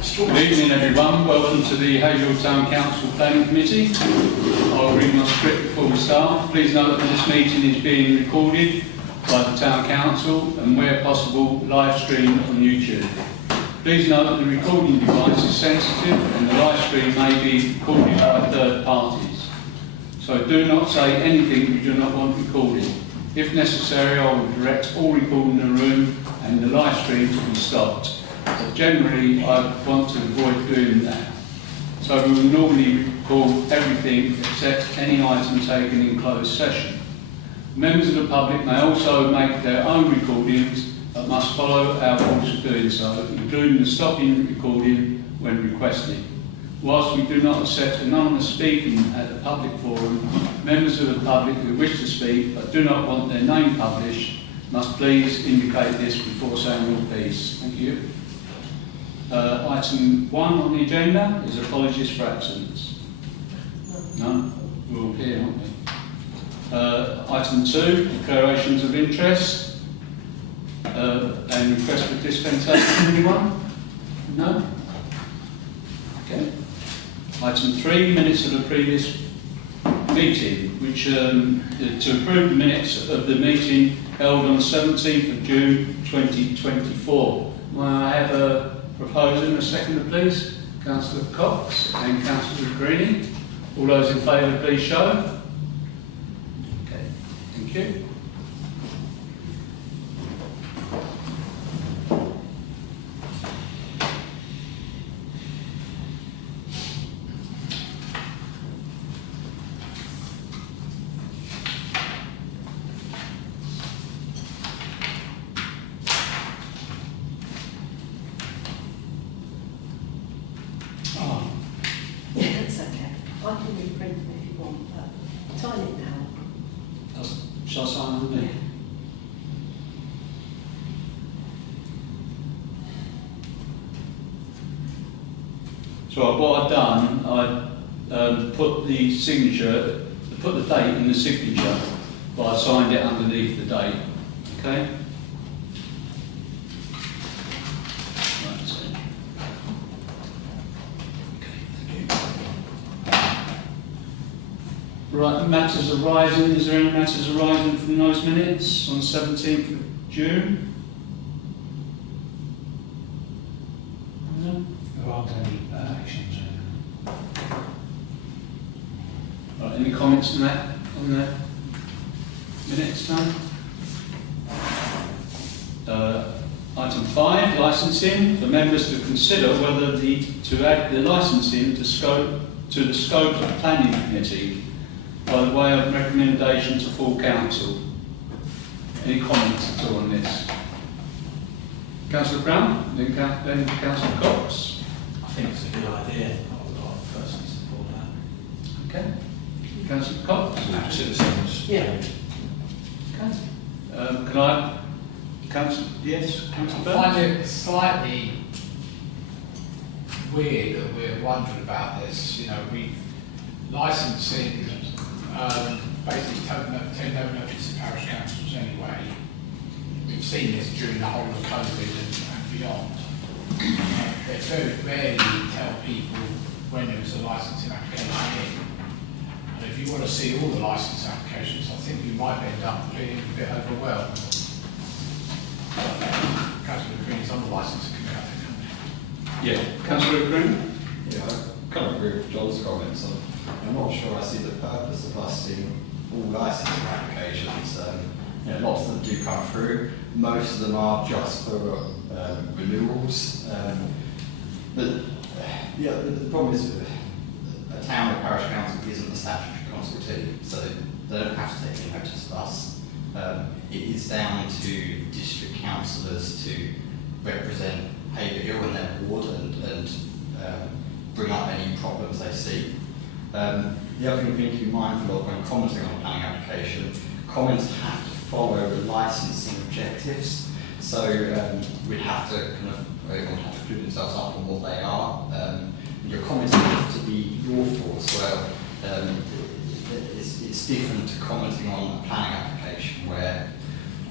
Good evening everyone, welcome to the Haverhill Town Council Planning Committee. I'll read my script before we start. Please note that this meeting is being recorded by the Town Council and where possible live streamed on YouTube. Please note that the recording device is sensitive and the live stream may be recorded by third parties. So do not say anything you do not want recorded. If necessary, I will direct all recording in the room and the live stream to be stopped. But generally, I want to avoid doing that. So we will normally record everything except any item taken in closed session. Members of the public may also make their own recordings but must follow our rules for doing so, including the stopping recording when requested. Whilst we do not accept anonymous speaking at the public forum, members of the public who wish to speak but do not want their name published must please indicate this before saying your piece. Thank you. Item 1 on the agenda is apologies for absence. None? We're all here, aren't we? Item 2, declarations of interest and request for dispensation. Anyone? No? Okay. Item 3, minutes of the previous meeting, which to approve the minutes of the meeting held on the 17th of June 2024. May I have a proposer and a seconder, please? Councillor Cox and Councillor Greenie. All those in favour, please show. Okay, thank you. Shall I sign on me? So what I've done, I put the signature, put the date in the signature, but I signed it underneath the date. Okay? Right, so. Right, matters arising. Is there any matters arising from those minutes on the 17th of June? No? There aren't any actions. Right, any comments on that minutes done? Item 5, licensing. For members to consider whether to add the licensing to the scope of the planning committee by the way of recommendation to full council. Any comments at all on this? Councillor Brown, then Councillor Cox. I think it's a good idea. I would personally support that. Okay. Councillor Cox? Citizens. Yeah. Okay. Can I? Yes, Councillor Brown? I find it slightly weird that we're wondering about this. You know, we've licensing. Basically take no notice of parish councils anyway. We've seen this during the whole of COVID and beyond. They very rarely tell people when there is a licensing application in. And if you want to see all the licence applications, I think we might end up being a bit overwhelmed. Councillor Green is on the licensing committee. Yeah. Councillor Green? Yeah, I kind of agree with John's comments. I'm not sure I see the purpose of us seeing all licensing applications. Lots of them do come through. Most of them are just for renewals. But yeah, the problem is a town or parish council isn't a statutory consultee, so they don't have to take any notice of us. It is down to district councillors to represent Haverhill and their ward and bring up any problems they see. The other thing we need to be mindful of when commenting on a planning application, comments have to follow the licensing objectives. So we'd have to everyone have to put themselves up on what they are. Your comments have to be your thoughts. Well, it's different to commenting on a planning application where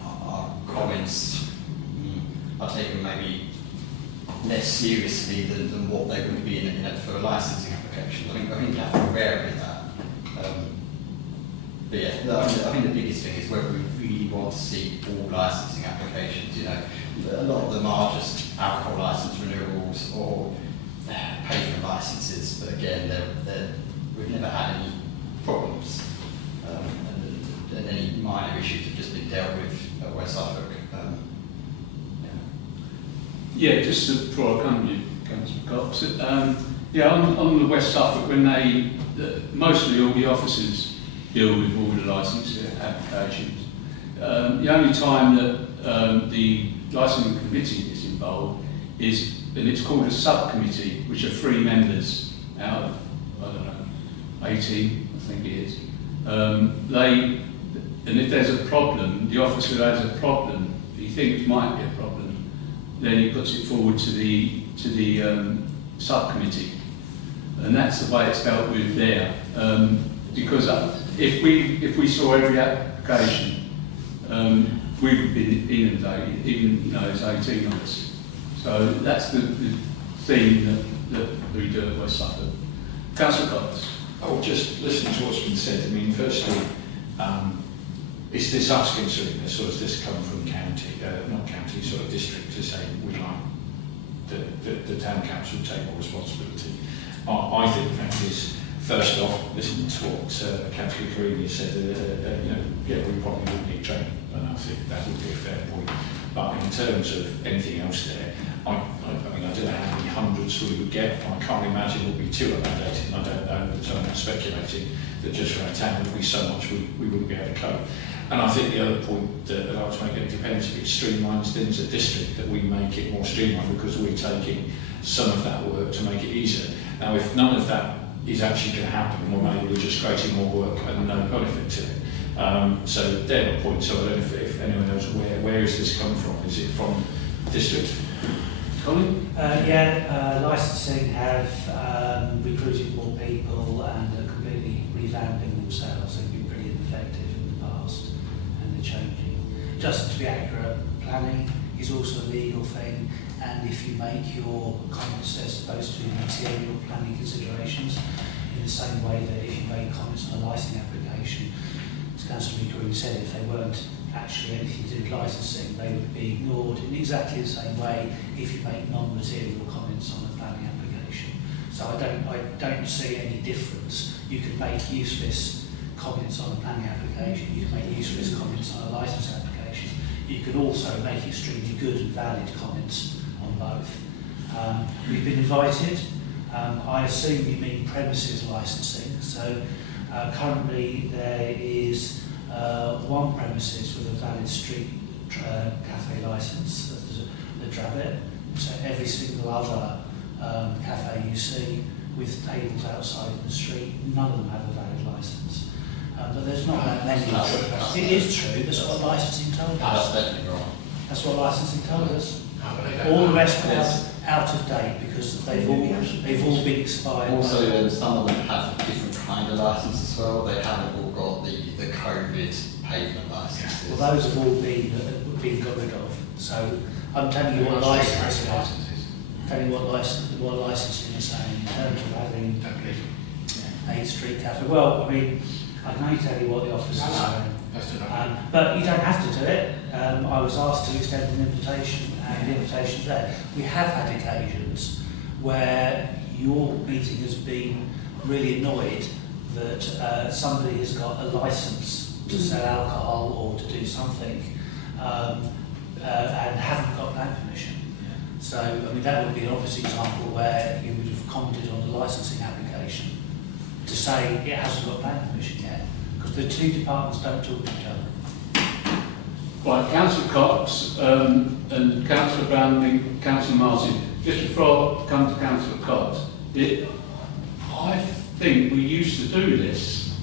our comments are taken maybe less seriously than what they would be for a licensing application. I think you have to vary that. But yeah, I think the biggest thing is whether we really want to see all licensing applications. You know, a lot of them are just alcohol license renewals or pavement licenses, but again, we've never had any problems, and any minor issues have just been dealt with at West Suffolk. Yeah, just before I come to you, Councillor Cox, on the West Suffolk, when mostly all the officers deal with all the licence applications. The only time that the licensing committee is involved is, and it's called a subcommittee, which are 3 members out of, I don't know, 18, I think it is. And if there's a problem, the officer who has a problem, he thinks might be a problem, then he puts it forward to the subcommittee, and that's the way it's dealt with there. Because if we saw every application, we would be inundated, even there's 18 of us. So that's the theme that we do at West Suffolk. Councillor Cox. Oh, just listening to what's been said. I mean, firstly, is this us considering this, or has this come from county, not county, sort of district, to say we'd like the town council to take more responsibility? I think the fact is, first off, listening to what Councillor Carini said, we probably would need training, and I think that would be a fair point. But in terms of anything else there, I mean, I don't know how many hundreds we would get. I can't imagine it would be too accommodating. I don't know, so I'm not speculating that just for our town would be so much we wouldn't be able to cope. And I think the other point that I was making, it depends if it streamlines things at district, that we make it more streamlined because we're taking some of that work to make it easier. Now, if none of that is actually going to happen, well, maybe we're just creating more work and no benefit to it. So they're the points. So I don't know if anyone knows where is this come from? Is it from district? Colin? Licensing have recruited more people and are completely revamping themselves. They've been pretty effective in the past, and they're changing. Just to be accurate, planning is also a legal thing, and if you make your comments, they're supposed to be material planning considerations, in the same way that if you make comments on a licensing application, as Councillor Carini said, if they weren't actually anything to do with licensing, they would be ignored in exactly the same way if you make non-material comments on a planning application. So I don't see any difference. You can make useless comments on a planning application, you can make useless comments on a licence application, you can also make extremely good and valid comments on both. We've been invited. I assume you mean premises licensing. So currently there is one premises with a valid street cafe licence, the Drabbit. So every single other cafe you see with tables outside in the street, none of them have a valid licence. But there's not that many. It is true. That's what licensing told us. That's definitely wrong. That's what licensing told us. All the rest are out of date because they've all been expired. Also, some of them have a different kind of licence as well. They haven't all got the COVID pavement licences. Well, those have all been got rid of. So I'm telling you what licensing is. Telling you what licensing is saying in terms of having a street cafe. Well, I mean, I can only tell you what the officers are saying. But you don't have to do it. I was asked to extend an invitation, and the invitation's there. We have had occasions where your meeting has been really annoyed that somebody has got a licence to sell alcohol or to do something and haven't got planning permission. So, I mean, that would be an obvious example where you would have commented on the licensing application to say it hasn't got planning permission yet, because the two departments don't talk to each other. Right, Councillor Cox and Councillor Brown and Councillor Martin. Just before I come to Councillor Cox, I think we used to do this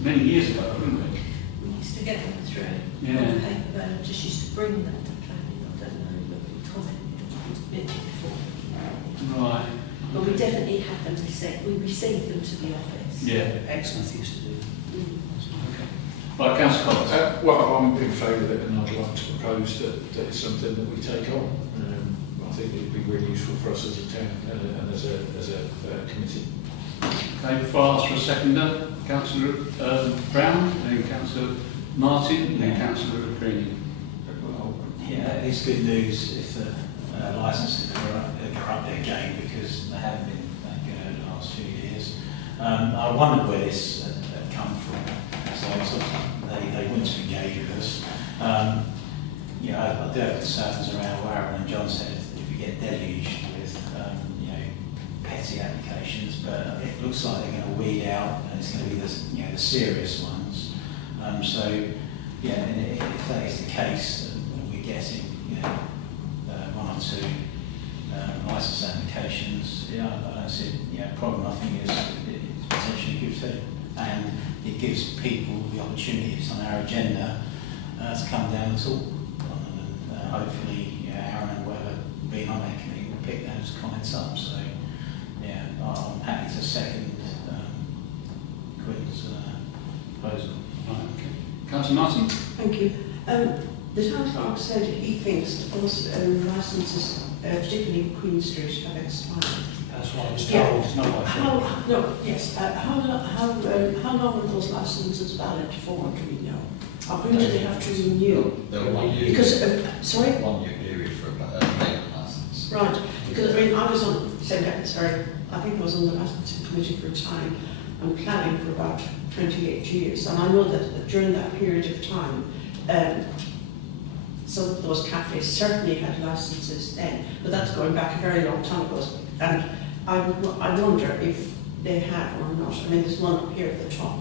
many years ago, didn't we? We used to get them through Yeah. on paper and just used to bring them to planning. I don't know, but we commented a bit before. Right. But we definitely had them received. We received them to the office. Yeah. Exmouth used to do it. Okay. Right, Councillor Cox. Well, I'm in favour of it, and I'd like to propose that it's something that we take on. I think it'd be really useful for us as a town and as a committee. Okay, before I ask for a seconder, Councillor Brown, then Councillor Martin, then Councillor Greene. Yeah, it's good news if the licences are up there again, because they haven't been that good over the last few years. I wondered where this had come from. So they wouldn't engage with us. You know, I do have concerns around Warren, and John said if we get deluged with you know, petty applications, but it looks like they're going to weed out, and it's going to be the serious ones. So yeah, and if that is the case, we're getting one or two licence applications. Yeah, I don't see a problem. I think it's potentially a good thing, and it gives people the opportunity, if it's on our agenda, to come down and talk. And hopefully, Aaron and whoever being on that committee will pick those comments up. So yeah, I'm happy to second Quinn's proposal. Right, okay. Councillor Martin? Thank you. The town clerk said he thinks those licences, particularly in Queen Street, have expired. That's what I was Yeah. told. It's not my fault. How long are those licences valid for, do we know? Or when do they have to renew? They're 1 year. Because, sorry? 1 year period for a payment licence. Right, because I mean, I was on, I think I was on the licensing committee for a time and planning for about 28 years, and I know that during that period of time, some of those cafes certainly had licences then, but that's going back a very long time ago, and I wonder if they have or not. I mean, there's one up here at the top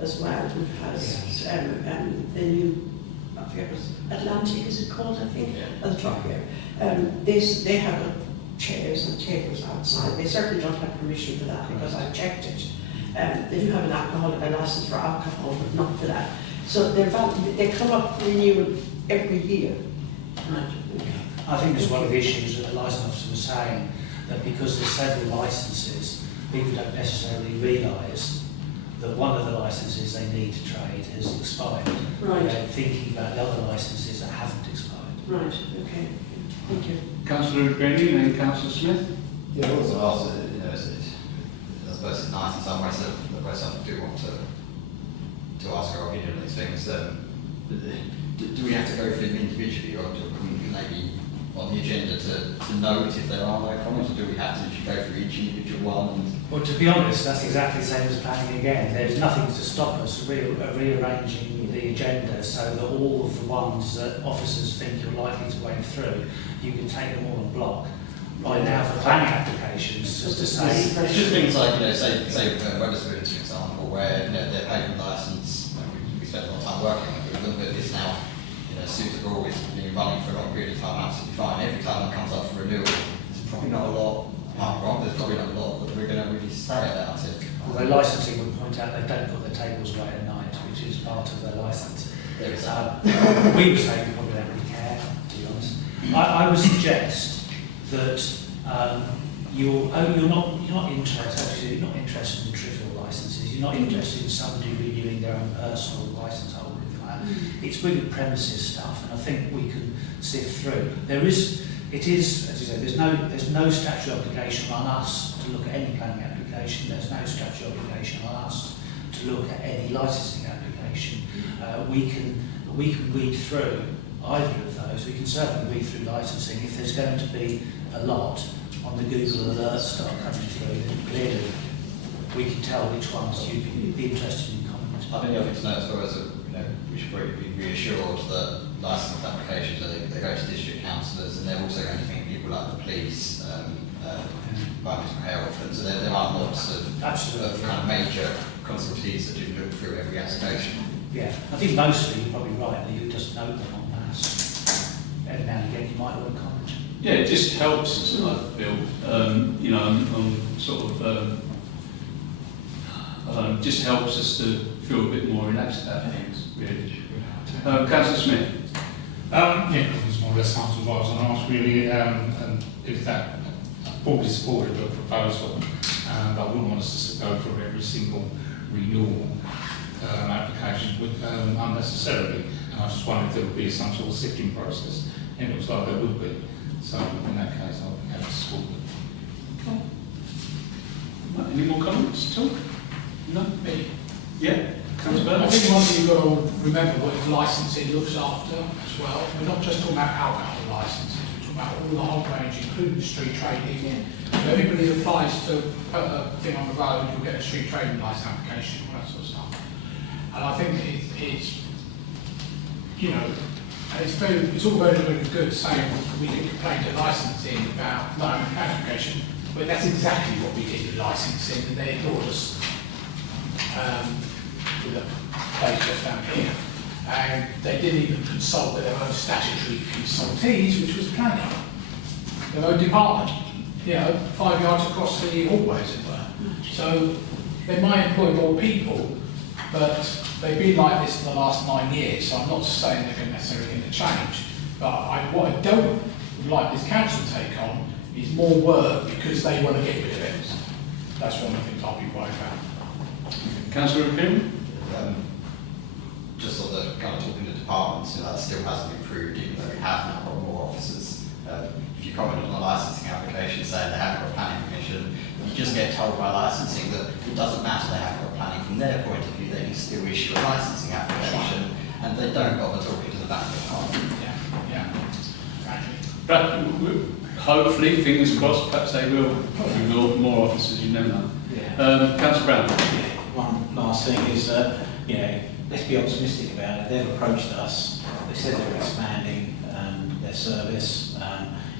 as well, who has the new, I forget what it's, Atlantic is it called, I think, at the top here. They have got chairs and tables outside. They certainly don't have permission for that, because I've checked it. They do have a licence for alcohol, but not for that. So they come up for renewal every year. Right. I think there's one of the issues that the licence officer was saying, that because there's several licences, people don't necessarily realise that one of the licences they need to trade has expired. Right. They're thinking about the other licences that haven't expired. Right, okay. Thank you. Councillor Greene, then Councillor Smith? Yeah, also asked, I suppose it's nice in some ways that myself do want to ask our opinion on these things. Do we have to go through them individually, or can we maybe on the agenda to note if there are no comments, or do we have to go through each individual one? Well, to be honest, that's exactly the same as planning again. There's nothing to stop us rearranging the agenda so that all of the ones that officers think you're likely to wade through, you can take them all en bloc. Right now, for planning applications, just to say... It's just things like, say Wetherspoon, for example, where their payment licence, we spent a lot of time working on it, but it's now suitable, it's been running for a long period of time, absolutely fine. Every time it comes up for renewal, there's probably not a lot, there's probably not a lot that we're going to really say about it. Although licensing would point out they don't put their tables away at night, which is part of their licence. We would say we probably don't really care, to be honest. I would suggest that you're not interested in trivial licences. You're not interested in somebody renewing their own personal licence holder. It's really premises stuff, and I think we can sift through. It is, as you say, there's no statutory obligation on us to look at any planning application. There's no statutory obligation on us to look at any licensing application. We can read through either of those. We can certainly read through licensing. If there's going to be a lot on the Google alerts start coming through, then clearly we can tell which ones you'd be interested in commenting. I think the other thing to note as well is that we should probably be reassured that licence applications they go to district councillors, and they're also going to think people like the police, environmental health, and so there are lots of kind of major consultees that do look through every application. Yeah, I think mostly you're probably right that you just note them en masse. Every now and again you might want to comment. Yeah, it just helps us, I feel, just helps us to feel a bit more relaxed about things, really. Councillor Smith? It's more or less answered what I was going to ask, really, and if that probably supported the proposal, and I wouldn't want us to go for every single renewal application unnecessarily, and I just wondered if there would be some sort of sifting process, and it looks like there would be. So in that case, I'll be able to support them. Right, any more comments at all? No? Me. Yeah? Councillor I Byrne? think one thing you've got to remember what licensing looks after as well. We're not just talking about alcohol licences, we're talking about all the whole range, including street trading. So everybody that applies to put a thing on the road, you'll get a street trading licence application, all that sort of stuff. And I think it's you know, it's all very, very good saying we can complain to licensing about no application, but that's exactly what we did with licensing, and they ignored us. With a place just down here, and they didn't even consult with their own statutory consultees, which was planning, their own department, you know, 5 yards across the hallway, as it were. So they might employ more people, but they've been like this for the last 9 years, so I'm not saying they're necessarily going to change. But what I don't like this council to take on is more work because they want to get rid of it. That's one of the things I'll be worried about. Councillor Pym? Just sort of kind of talking to departments, that still hasn't improved, even though we have now got more officers. If you comment on a licensing application saying they haven't got planning permission, you just get told by licensing that it doesn't matter they haven't got planning. From their point of view, they can still issue a licensing application, and they don't bother talking to the back department. Yeah, exactly. But hopefully, fingers crossed, perhaps they will involve more officers, you never know. Yeah. Councillor Brown? One last thing is that, let's be optimistic about it. They've approached us. They said they're expanding their service.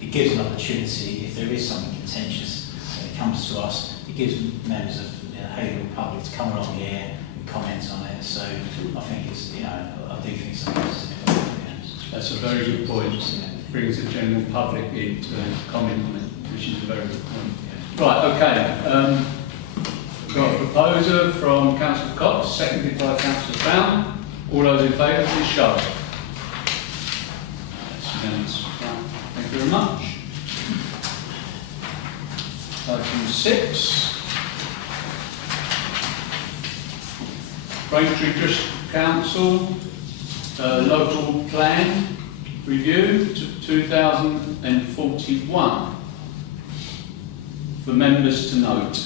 It gives an opportunity, if there is something contentious and it comes to us, it gives members of Haverhill public to come along here and comment on it. So I think it's, I do think it's a positive. That's a very good point. Brings the general public in to comment on it, which is a very good point. Right, okay. Got a proposer from Councillor Cox, seconded by Councillor Brown. All those in favour, please show. That's unanimous. Thank you very much. Item 6. Braintree District Council local plan review to 2041 for members to note.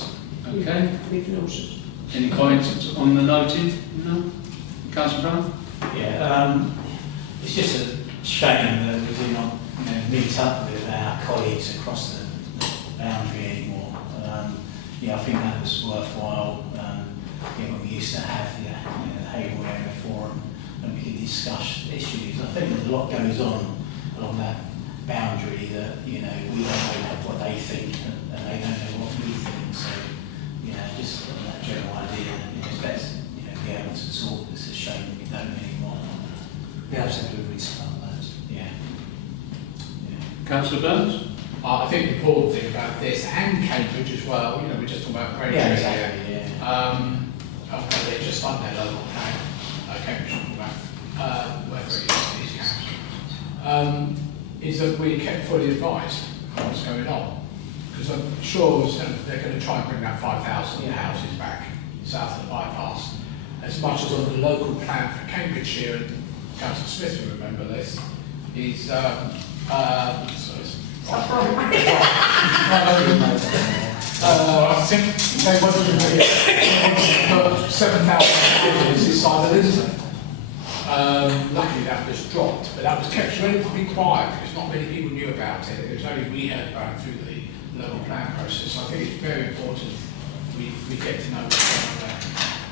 Okay. We've noted. Any comments on the noted? No? Councillor Brown? Yeah, it's just a shame that we do not meet up with our colleagues across the boundary anymore. I think that was worthwhile. When we used to have the Haverhill Area Forum and we could discuss issues. I think there's a lot goes on along that boundary that we don't know what they think and they don't know what we think. So just on that general idea, it's best be able to talk. It's a shame we don't anymore. Be able to do a restart those. Yeah. Councillor Burns? I think the important thing about this and Cambridge as well, we're just talking about Braintree here. Exactly, Okay, they're just on their local plan. Cambridge, whatever it is council. Is that we kept fully advised of what's going on. Because I'm sure they're going to try and bring that 5,000 houses back south of the bypass. As much as on the local plan for Cambridgeshire, and Councillor Smith will remember this, is I think they wanted to put 7,000 houses this side of Lisbon. Luckily that was dropped, but that was kept relatively quiet because not many people knew about it. It was only we heard about it through the local plan process. So I think it's very important we get to know what's going on there.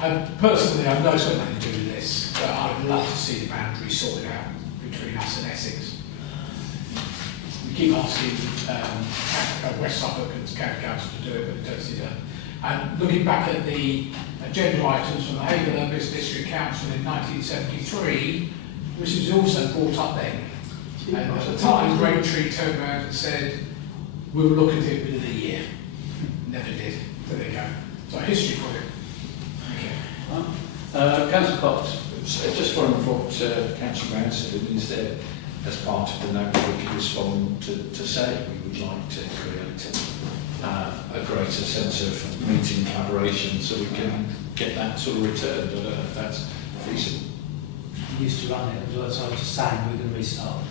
And personally, I've no something to do with this, but I'd love to see the boundary sorted out between us and Essex. We keep asking West Suffolk and County Council to do it, but it don't seem to. And looking back at the agenda items from the Haverhill District Council in 1973, which was also brought up then. And at the time, Braintree turned around and said, we'll look at it within a year. Never did. There they go. So history for you. Councillor Cox? Just following what Councillor Brown said, is that as part of the note we could respond to say we would like to create a greater sense of meeting collaboration so we can get that sort of return. I don't know if that's feasible. We used to run it, as I was just saying, we're going to restart.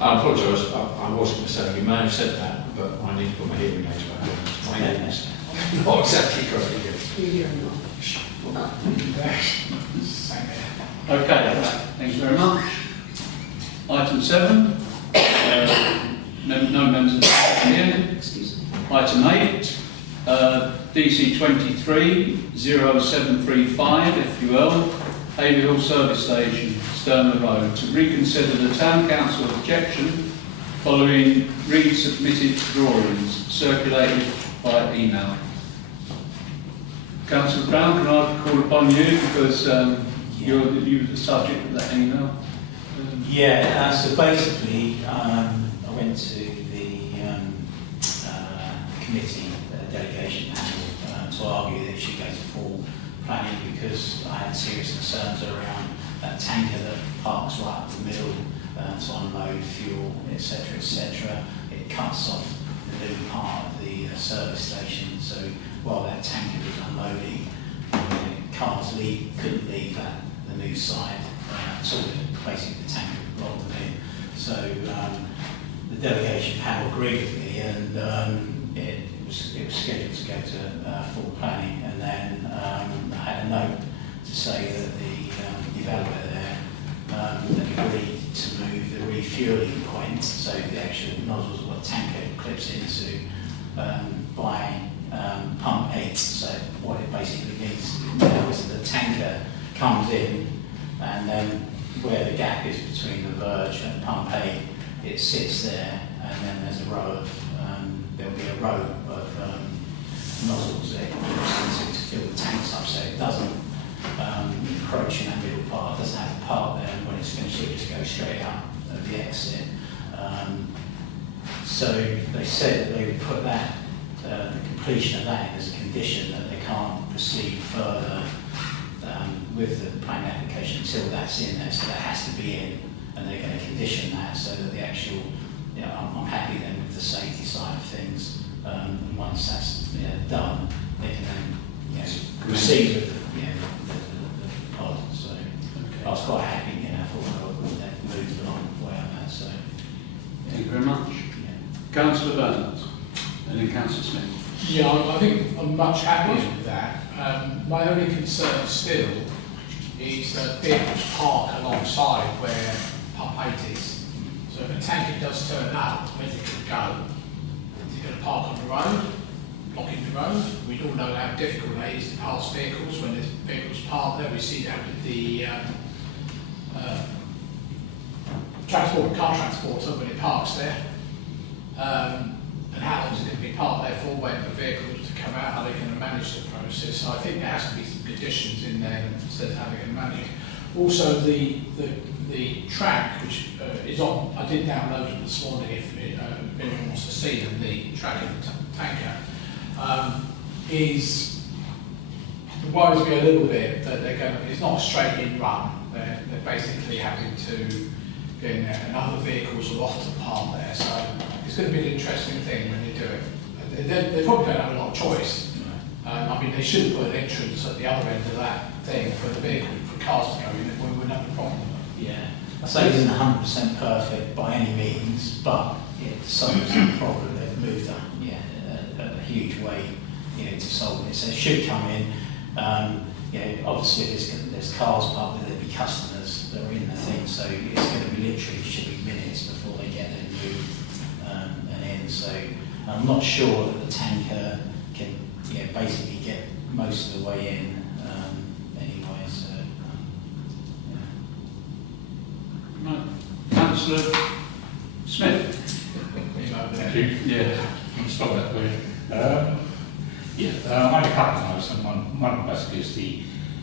I apologise, I was going to say, you may have said that, but I need to put my hearing aids back on. My ears. Not exactly correct. Same here. Okay, thank you very much. Item 7, no members of the public here. Item 8, DC 230735 FUL, Haverhill Service Station, Sturmer Road, to reconsider the Town Council objection following resubmitted drawings circulated by email. Councillor Brown, can I call upon you because you're the subject of that email? So basically, I went to the committee delegation panel to argue that it should go to full planning because I had serious concerns around that tanker that parks right up the middle to unload fuel, etc., etc. It cuts off the middle part of the service station, so while that tanker was unloading, cars couldn't leave the new side until basically the tanker would block them in. So the delegation panel agreed with me, and it was scheduled to go to full planning, and then I had a note to say that the developer there had agreed to move the refuelling point, so the actual nozzles what tanker clips into, by pump 8. So what it basically means now is that the tanker comes in, and then where the gap is between the verge and pump 8, it sits there, and then there's a row of there'll be a row of nozzles that it goes into to fill the tanks up, so it doesn't encroach in that middle part. It doesn't have a part there, and when it's finished, it just goes straight out of the exit. So they said that they would put that the completion of that in as a condition, that they can't proceed further with the planning application until that's in there. So that has to be in, and they're going to condition that so that the actual, I'm happy then with the safety side of things. And once that's done, they can then proceed with the pod. So okay. I was quite happy, I thought they've moved along the way on that. So thank you very much. Councillor Burns, and then Councillor Smith. Yeah, I think I'm much happier with that. My only concern still is that vehicles park alongside where pump 8 is. So if a tanker does turn up, where's it going to go? Is it going to park on the road, blocking the road? We all know how difficult it is to pass vehicles when there's vehicles parked there. We see that with the car transporter when it parks there. And how long is it going to be parked there for, waiting for vehicles to come out, how they're going to manage the process. So I think there has to be some conditions in there that says how they're going to manage it. Also the track, which is on, I did download it this morning if anyone wants to see them, the track of the tanker, it worries me a little bit that it's not a straight in run. They're basically having to get in there, and other vehicles will often park there. So it's going to be an interesting thing when you do it. They probably don't have a lot of choice. I mean, they should put an entrance at the other end of that thing for the vehicle, for cars to go in, and we wouldn't have a problem. Yeah, I say it isn't 100% perfect by any means, but it solves the problem. They've moved a huge way, to solve it. So it should come in. Obviously there's cars parked there, there'll be customers that are in the thing, so it's going to be literally should be minutes before they get them moved and in. So I'm not sure that the tanker can basically get most of the way in anyway. So Right. Councillor Smith. Thank you. Yeah. I'll stop that for you. I had a couple of notes, and one basically is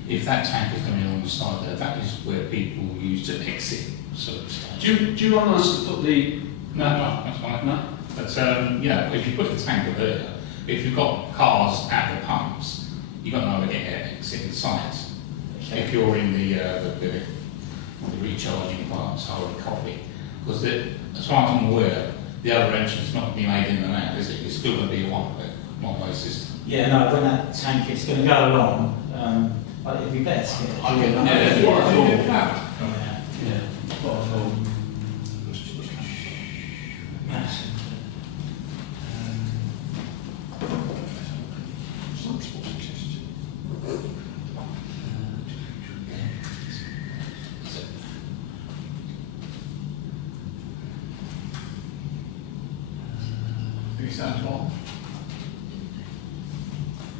if that tank is coming along the side there, that is where people use to exit service station. Do you want us to put the... No, that's fine. No? But if you put the tanker there, if you've got cars at the pumps, you've got no way to get exit the sites. Okay. If you're in the recharging parts, holding coffee, because as far as I'm aware, the other entrance is not going to be made in and out, is it? It's still going to be a one-way system. yeah, no, when that tank is going to go along, it'd be better to get I that's what I thought. Yeah. Yeah. What I thought. Is that what? On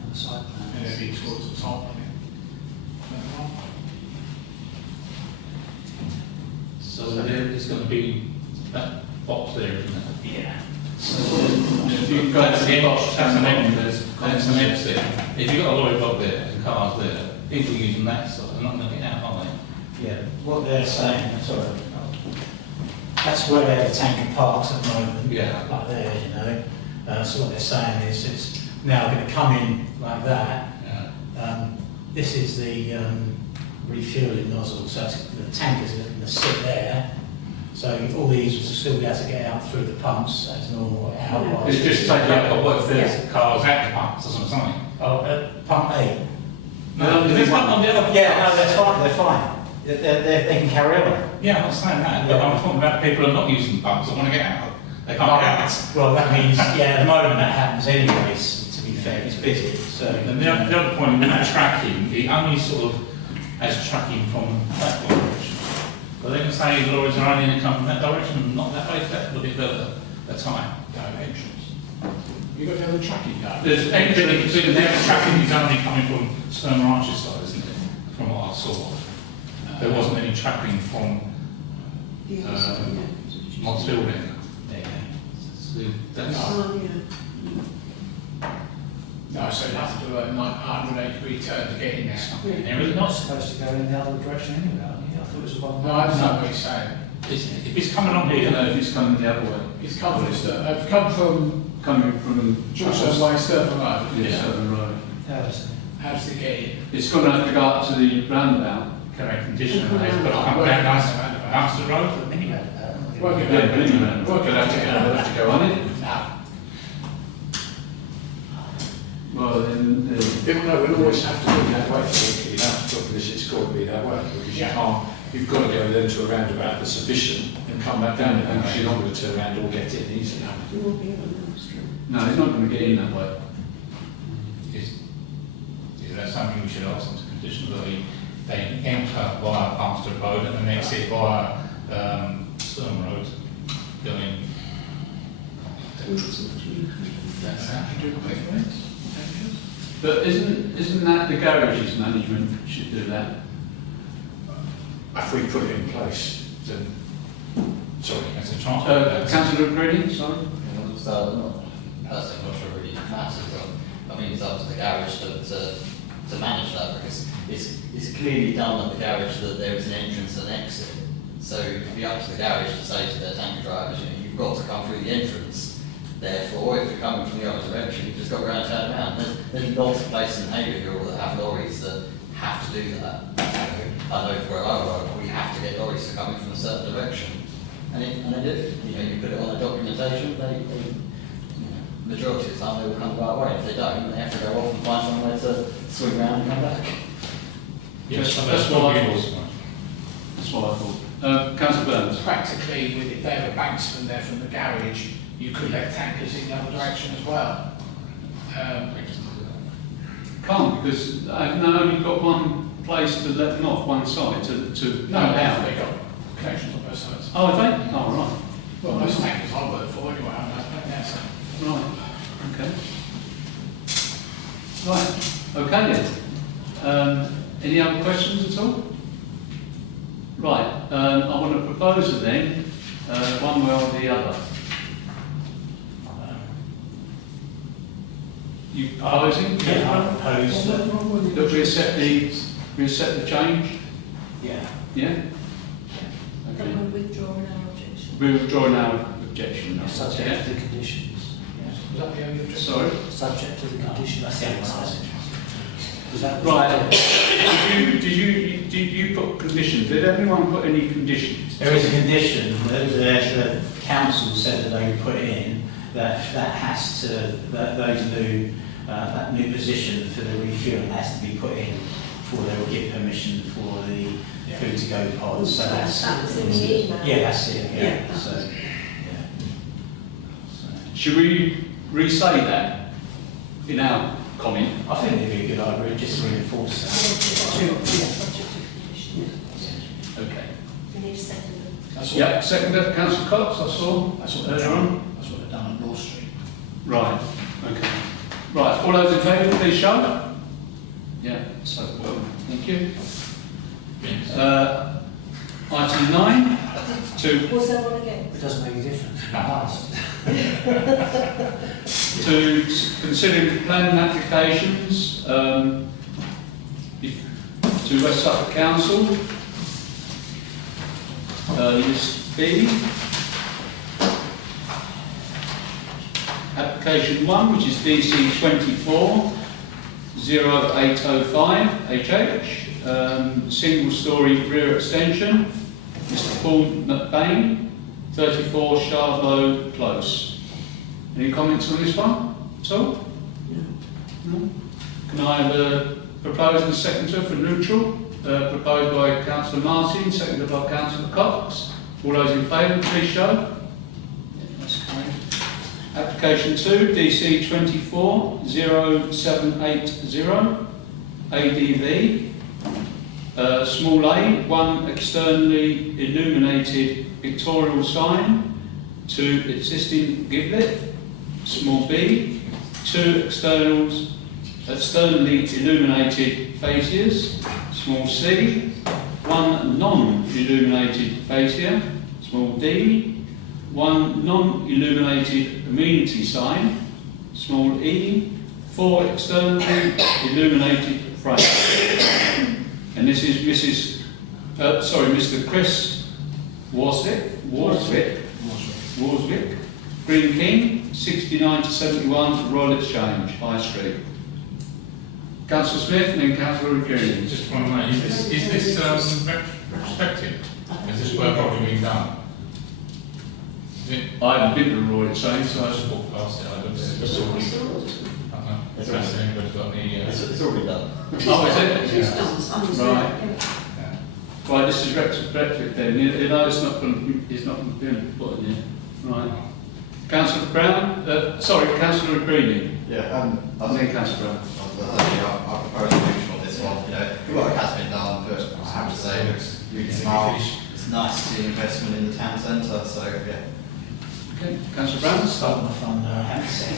the site plan. And it'd be towards the top, I think. Is that one? So there is going to be that box there, isn't it? Yeah. If you've got That's the an box, that's an exit. That's an exit. If you've got a lorry block there and cars there, people using that side, they're not going to get out, are they? Yeah, what they're saying, sorry, that's where the tanker parks at the moment. Yeah. Like there, you know. So what they're saying is it's now going to come in like that. Yeah. This is the refueling nozzle, so the tankers are going to sit there. So all these will still be able to get out through the pumps as normal out. It's just Take take out, out but what if there's cars at the pumps or something? Oh, pump 8. No, there's not on the other. Yeah, no, they're fine. They can carry on. Yeah, I'm not saying that, but I'm talking about people who are not using pumps that want to get out. They can't get out. Well, that means, yeah, at the moment that happens anyways, to be fair, it's busy, so. And the other point, with that tracking, it only sort of has tracking from that direction. But they can say lorries are only going to come from that direction, not that way, that will be further a time. Directions. You've got the other tracking card. There's anything, the tracking is only coming from Stone Ranches side, isn't it? From what I saw. There wasn't any tracking from Mott's Building. So that's, Oh, yeah. No, so you have to do a 180-degree turn to get in there. there You're is not not. supposed to go in the other direction anyway, aren't you? I thought it was a one. No, I don't know what he's saying. If it's coming on I don't here, know if it's coming the other way. It's come from Coming from Chorlton Way, Sturton Road. Yeah, Southern Road. How does it get in? It's going to have to go up to the roundabout. correct condition, and they've got to come down Master Road. Anyway, Work it Yeah, out. but anyway, Work it out. they'll have to go on it. No. Well, then, No, we'll always have to do it that way, you have to, because it's got to be that way, because you Yeah. can't, you've got to go then to a roundabout that's sufficient and come back down it, because you're not going to turn around or get in easily. You won't be able to street. no, he's not going to get in that way. Is that something we should ask them to condition, that they enter via Palmerston Road and then exit via Stone Road, going. That's that. You do quick ones. But isn't that the garages management should do that? If we put it in place, then, sorry, That's a transport. Councillor Green, sorry? So I'm not, personally, I'm not sure it really matters, but I mean, it's up to the garage to manage that, because it's clearly done at the garage that there is an entrance and exit. So it'd be up to the garage to say to their tanker drivers, you know, you've got to come through the entrance. Therefore, if you're coming from the other direction, you've just got to go and turn around. There's lots of places in Haverhill that have lorries that have to do that. I know where I work, we have to get lorries to come in from a certain direction. And they do. You know, you put it on the documentation, they you know, majority of the time they will come the right way. If they don't, they have to go off and find somewhere to swing around and come back. Yes, That's what I was. That's what I thought. Councillor Burns? Practically, if they have a banksman there from the garage, you could let tankers in the other direction as well. Can't, because I've now only got one place to let them off, one side to No, out. they've got connections on both sides. Oh, have they? Oh, right. Well, most tankers I work for anyway, I know that, so. Right, okay. Right, okay then. Any other questions at all? Right, I want to propose it then, one way or the other. You proposing? Yeah, I propose that, That we accept the change? yeah. Yeah? And Okay. we're withdrawing our objection. We're withdrawing our objection. now. Subject Yeah? to the conditions. Was that the only objection? Sorry? Subject to the conditions. That's the other side. Was that Right. Did you put conditions? Did everyone put any conditions? There is a condition that the council said that they would put in, that has to, those new, that new position for the refueling has to be put in before they will give permission for the food to go pods. So that's. That was in the email. Yeah, that's it, yeah. Yeah. So, yeah. So, Should we re-say that in our comment? I think it'd be a good idea, just to reinforce that. Subject to condition. Okay. We need a second. That's what, Yeah, second, Councillor Cox, I saw. that's what earlier they've on. done. That's what they've done on North Street. Right, okay. Right, all those in favour, please show. Yeah, so, well, thank you. Item 9, Was there one again? It doesn't make a difference. Passed. to consider planning applications to West Suffolk Council. List B. Application 1, which is DC 24 0805 HH, single story rear extension, Mr. Paul McBain, 34 Shardlow Close. Any comments on this one at all? No. Can I have a proposal and seconder for neutral? Proposed by Councillor Martin, seconded by Councillor Cox. All those in favour, please show. Yeah, that's carried. Application 2, DC 24 0780 ADV. Small a, 1 externally illuminated pictorial sign, 2 existing giblet. Small b, 2 externally illuminated fascias. Small c, 1 non-illuminated fascia. Small d, 1 non-illuminated amenity sign. Small e, 4 externally illuminated frames. And this is Mr. Chris Warswick, Green King, 69 to 71 Royal Exchange, High Street. Councillor Smith and then Councillor O'Keefe. Just one minute, is this retrospective? Is this work already being done? Is it? I haven't been to the Royal Exchange, so I just walked past it, I don't know. It's Anybody's got any, it's already done. Oh, is it? It's Right. Right, this is retrospective then. You know, it's not been put in here. Right. Councillor Brown, Councillor Greeny. Yeah, I think Councillor Brown. I propose a motion on this one. You know, the work has been done, but I have to say, it looks really smart. It's nice to see investment in the town centre, so yeah. Okay, Councillor Brown. Start my fun there, I have to say.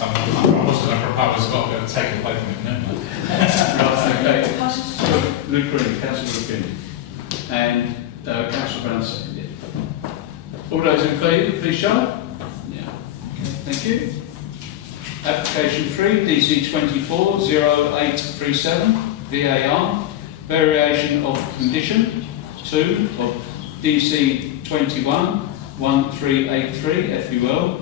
I was going to propose, got to take it away from it, no? Right, okay. Luke Green, Councillor Green. And Councillor Brown seconded. All those in favour, please show. Yeah. Okay, thank you. Application 3, DC 24 0837 VAR, variation of condition. 2 of DC 21 1383 FUL,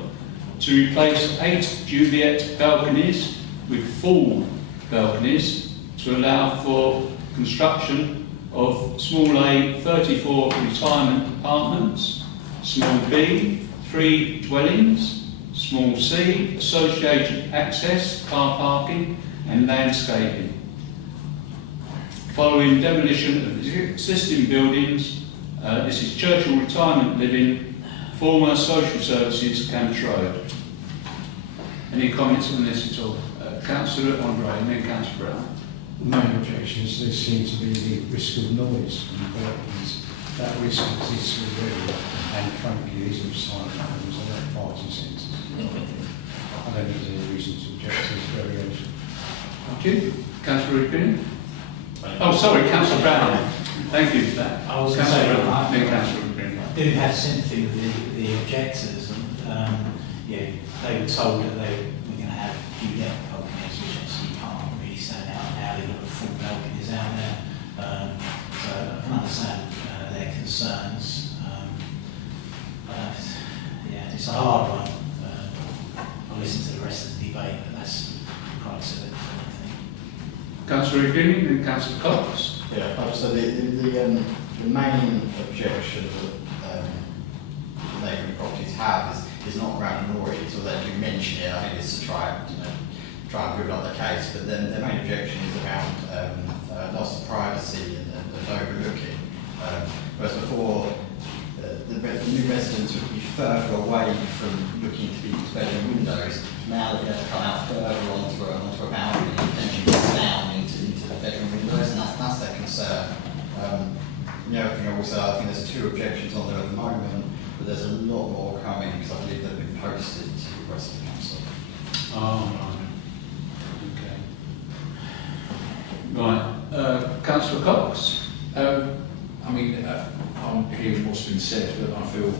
to replace 8 Juliet balconies with full balconies to allow for construction of small a 34 retirement apartments, small b 3 dwellings, small c associated access, car parking and landscaping. Following demolition of the existing buildings, this is Churchill Retirement Living, former Social Services, Camps Road. Any comments on this at all? Councillor Andre and then Councillor Brown. Main objections, there seems to be the risk of noise from balconies. That risk exists already, and frankly, these are retirement homes, they're not party centres. I don't think there's any reason to object to this variation. Thank you. Councillor Green. Oh, sorry, Councillor Brown. Thank you for that. I was going to Councillor say, Brown, then Councillor Green. I do have sympathy with the objectors, and yeah, they were told that they were going to have Juliet balconies, which obviously you can't really stand out now. They've got the full balconies out there, so I can understand their concerns. Yeah, it's a hard one. I'll listen to the rest of the debate, but that's the crux of it. Councillor Green and Councillor Cox. Yeah, so the main objection that neighbouring properties have is not around noise, or they do mention it. I think it's to try and prove up the case. But then their main objection is around loss of privacy and overlooking. Whereas before, the new residents would be further away from looking to people's bedroom windows. Now they're going to come out further onto a boundary and potentially down into the bedroom windows, and that's their concern. The other thing also, I think there's 2 objections on there at the moment. but there's a lot more coming because I believe they've been posted to the rest of the council. Oh, right. Right. Councillor Cox? I mean, I'm hearing what's been said, but I feel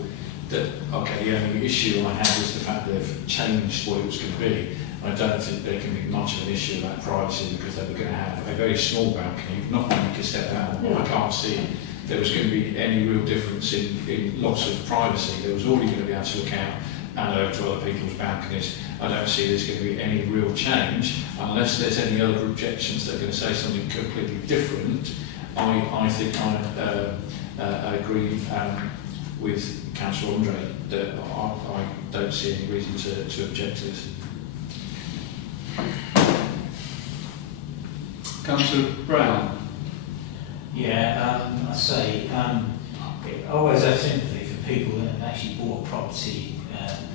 that, okay, the only issue I have is the fact they've changed what it was going to be. I don't think there can be much of an issue about privacy because they were going to have a very small balcony, not many could step out. I can't see there was going to be any real difference in loss of privacy. There was already going to be able to look out and over to other people's balconies. I don't see there's going to be any real change unless there's any other objections that are going to say something completely different. I think I agree with Councillor Andre that I don't see any reason to object to this. Councillor Brown? Yeah, I say, I always have sympathy for people that have actually bought property,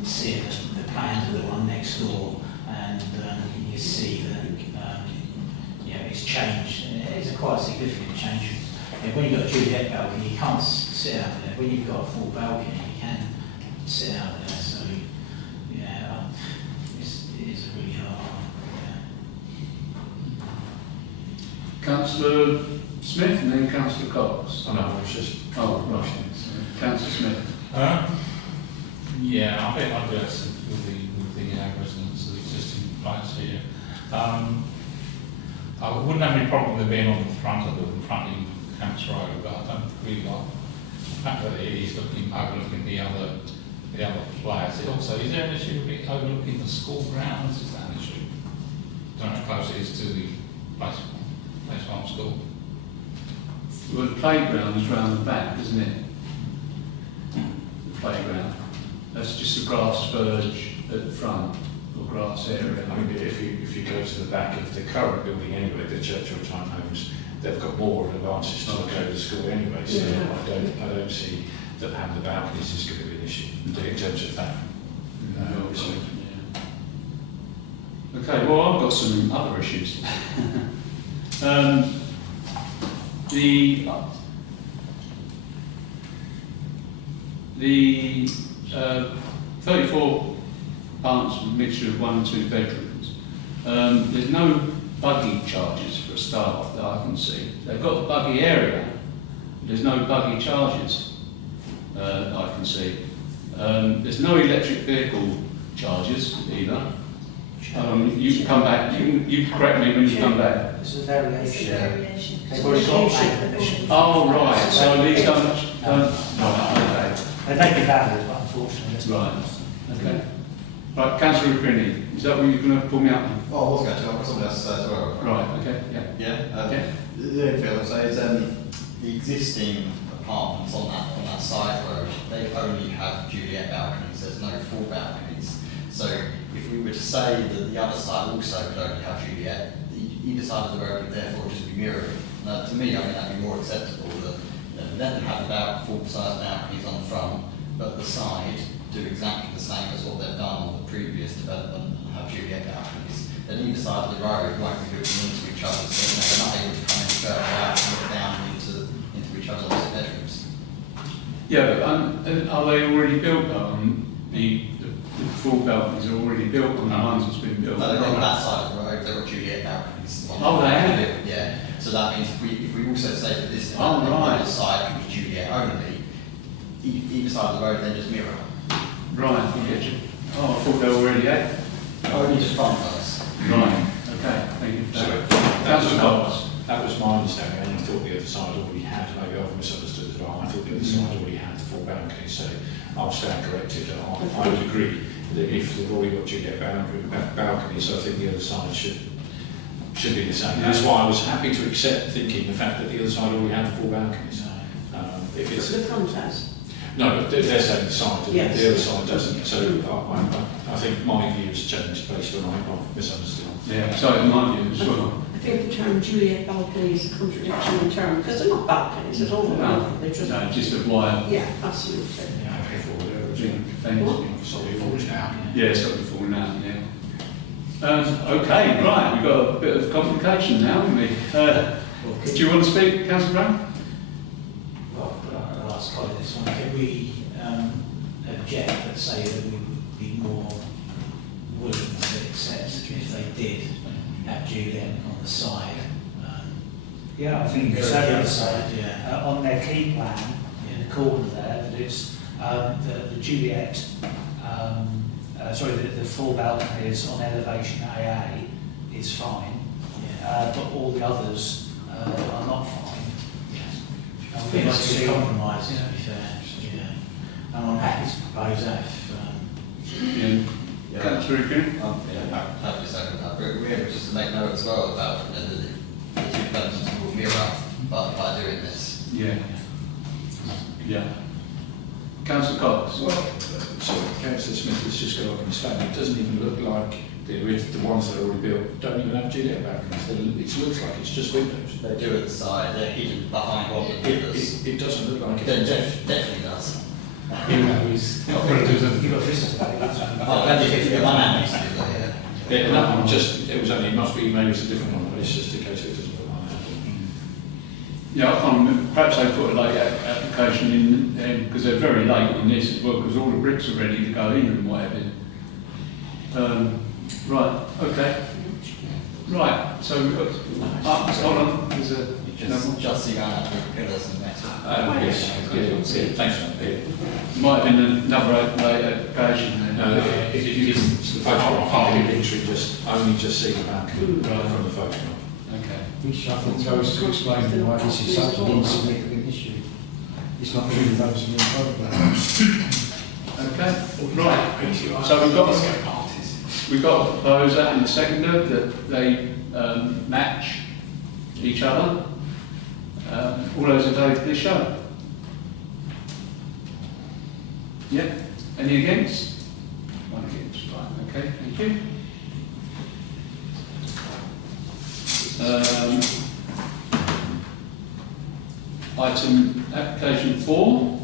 see the plans of the one next door, and you see that it's changed. It's a quite significant change. When you've got a Juliet balcony, you can't sit out there. When you've got a full balcony, you can sit out there. So, yeah, it is really hard. Yeah. Councillor Smith and then Councillor Cox. I know, I was just... Oh, right. Councillor Smith. Yeah, I think I'd go with the residents of the existing flats here. I wouldn't have any problem with being on the front of the fronting Camps Road, but I don't really like the fact that it is overlooking the other flats. Also, is there an issue of overlooking the school grounds? Is that an issue? I don't know how close it is to the place farm school. Well, the playground is round the back, isn't it? The playground. That's just a grass verge at the front, or grass area. I mean, if you go to the back of the current building anyway, the Churchill Time homes, they've got more advantage to go to school anyway. So I don't see that having the balconies is going to be an issue in terms of that. Okay, well, I've got some other issues. The 34 apartments with a mixture of 1 and 2 bedrooms. There's no buggy charges for a start that I can see. They've got the buggy area, but there's no buggy charges that I can see. There's no electric vehicle charges either. You can come back, you can correct me when you come back. It's a variation. Variation. They've already got planning permission. Oh, right, so these don't okay. They may be valid, but unfortunately, it's not. Right, okay. Right, Councillor Grinny, is that what you're going to pull me up on? Oh, I was going to, I've got something else to say as well. Right, okay, yeah. Yeah, the only thing I would say is the existing apartments on that side road, they only have Juliet balconies, there's no full balconies. So if we were to say that the other side also could only have Juliet, either side of the road would therefore just be mirroring. Now, to me, I mean, that'd be more acceptable that let them have about full-size balconies on the front, but the side do exactly the same as what they've done on the previous development and have Juliet balconies. Then either side of the road won't be looking into each other, so they're not able to come any further out and look down into each other's bedrooms. Yeah, but are they already built though? The full balconies are already built on the ones that's been built? No, they're on that side of the road, they've got Juliet balconies. Oh, they have? Yeah, so that means if we also say for this Oh, development, right. the side can be Juliet only, either side of the road then just mirror. Right, I get you. Oh, I thought they already had. Only just front first. Right, okay, thank you for So that. Councillor Cox. that was my understanding, and I thought the other side already had, maybe I've misunderstood as well, I thought the other side already had the full balcony, so I'll stand corrected. I would agree that if they've already got Juliet balconies, I think the other side should be the same. That's why I was happy to accept thinking the fact that the other side already had the full balconies. If it's The front has. no, but they're saying the side, Yes. the other side doesn't. So I think my view has changed based on I've misunderstood. Yeah, so in my view as well. I think the term Juliet balcony is a contradiction in term, because they're not balconies at all. They're just... No, just a wire. Yeah, absolutely. Yeah, okay, for whatever Thing, reason. Sorry, falls out. Yeah, something falling out, yeah. Okay, right, we've got a bit of complication now, haven't we? Do you want to speak, Councillor Brown? Well, I'll ask Colin this one. Can we object, but say that we would be more willing to accept if they did have Juliet on the side. Yeah, I think Go it's to the on other the side, side, yeah. on their key plan, in the corner there, that it's the Juliet, the full balconies on elevation AA is fine, but all the others are not fine. Yes. I And think we'd like that's to a see- good compromise, to Yeah. be fair. Yeah. And I'm happy to propose that if, Councillor Green? Happy to second that. But we're just to make note as well about the two persons will mirror by doing this. Yeah. Yeah. Councillor Cox? Well, so Councillor Smith has just got up in his phone. It doesn't even look like the ones that are already built don't even have Juliet balconies. It looks like it's just windows. They do at the side, they're hidden behind one of the pillars. It doesn't look like It it's. definitely does. Even though he's operators of You've got business about it, Oh, that is if you're one hand, used to do that, yeah. Yeah, that one just, it was only, it must be, maybe it's a different one, but it's just in case it doesn't look like that. Yeah, I can't remember. Perhaps they put a late application in because they're very late in this as well, because all the bricks are ready to go in and whatever. Right, okay. Right, so we've got, hold on, there's a... Just the pillars and metal. Yes, yeah, thanks for that. Yeah. Might have been another late application then. No, it isn't, the photograph, you literally only just see the balcony from the photograph. Okay. Which I think goes to explain why this is such an insignificant issue. It's not really those in the photograph. Okay, right. So we've got a proposer and a seconder that they match each other. All those in favour, please show. Yep. Any against? One against. Right. Okay. Thank you. Item application 4.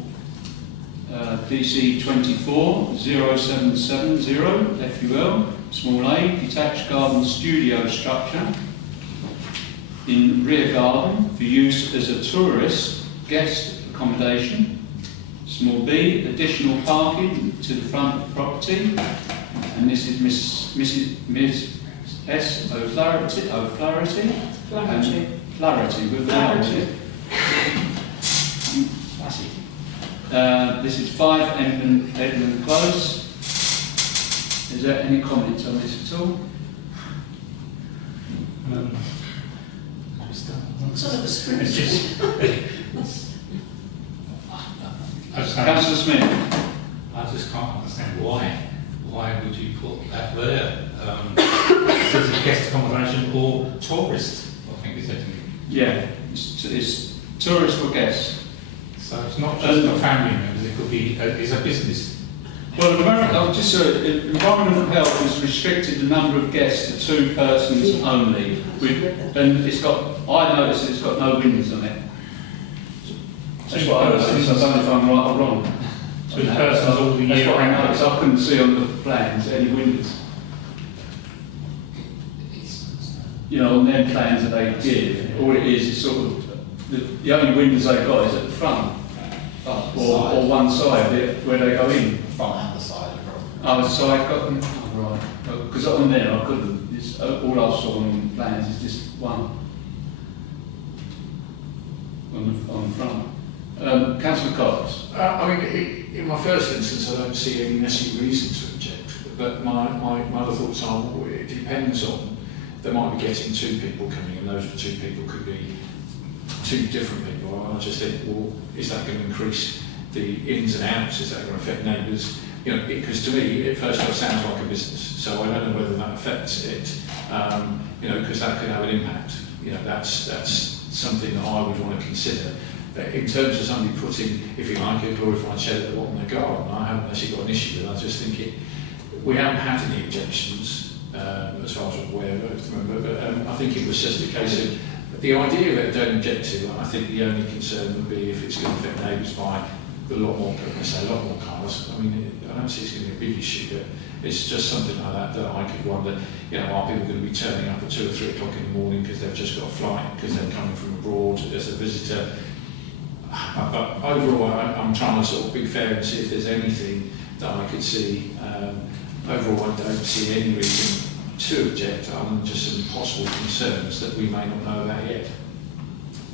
PC 240770 FUL, small a, detached garden studio structure in rear garden for use as a tourist guest accommodation. Small b, additional parking to the front of the property, and this is Ms. S. O'Flaherty. Flaherty with Flaherty. This is 5 Edmund Close. Is there any comments on this at all? sort of a script. It's just, Councillor Smith. I just can't understand why. Why would you put that there? Is it guest accommodation or tourist? I think it's actually. Yeah, it's tourist or guest. So it's not just for family members. It could be it's a business. Well, environmental health has restricted the number of guests to 2 persons only. And it's got, I noticed it's got no windows on it. That's what I noticed. I don't know if I'm right or wrong. 2 persons all the That's year what I round. noticed. I couldn't see on the plans any windows. You know, on them plans that they give, all it is sort of, the only windows they've got is at the front. Or one side where they go in. Front and the side, probably. Oh, the side got them? Oh, right. Because on there I couldn't. It's, all I saw on the plans is just one. On the front. Councillor Cox. I mean, in my first instance, I don't see any necessary reason to object, but my other thoughts are, well, it depends on, they might be getting 2 people coming, and those 2 people could be 2 different people. I just think, well, is that going to increase the ins and outs? Is that going to affect neighbours? You know, because to me, at first it sounds like a business, so I don't know whether that affects it. You know, because that could have an impact. You know, that's something that I would want to consider. In terms of somebody putting, if you like, a glorified shed at the bottom of the garden, I haven't actually got an issue with that. I just think we haven't had any objections, as far as I'm aware of, remember, but I think it was just a case of the idea of it, don't object to. I think the only concern would be if it's going to affect neighbours by a lot more cars. I mean, I don't see it's going to be a big issue, but it's just something like that that I could wonder, you know, are people going to be turning up at 2 or 3 o'clock in the morning because they've just got a flight, because they're coming from abroad as a visitor? But overall, I'm trying to sort of be fair and see if there's anything that I could see. Overall, I don't see any reason to object other than just some possible concerns that we may not know about yet.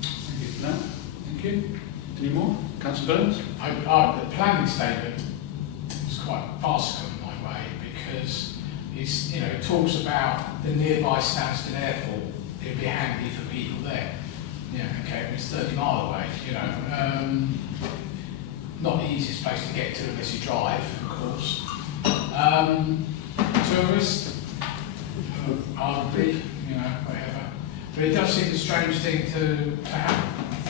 Thank you for that. Thank you. Any more? Councillor Burns? The planning statement is quite fast coming my way because it's, you know, it talks about the nearby Stansted Airport. It'd be handy for people there. Yeah, okay, it's 30 miles away, you know. Not the easiest place to get to unless you drive, of course. Tourist, arguably, you know, whatever. But it does seem a strange thing to have.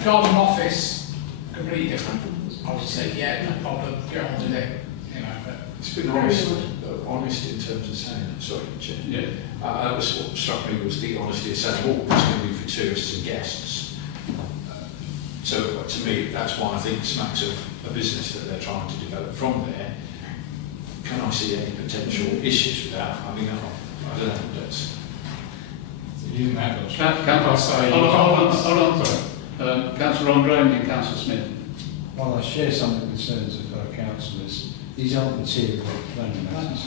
Garden office, completely different. I would say, yeah, no problem, get on with it, you know. But It's been honest in terms of saying that. Sorry, Chair. Yeah. That was what struck me, was the honesty of saying, oh, it's going to be for tourists and guests. So to me, that's why I think it smacks of a business that they're trying to develop from there. Can I see any potential issues with that? I mean, I don't know. That's You might not. Hold on. Councillor Andre and then Councillor Smith. While I share some of the concerns of fellow councillors, these aren't material planning matters.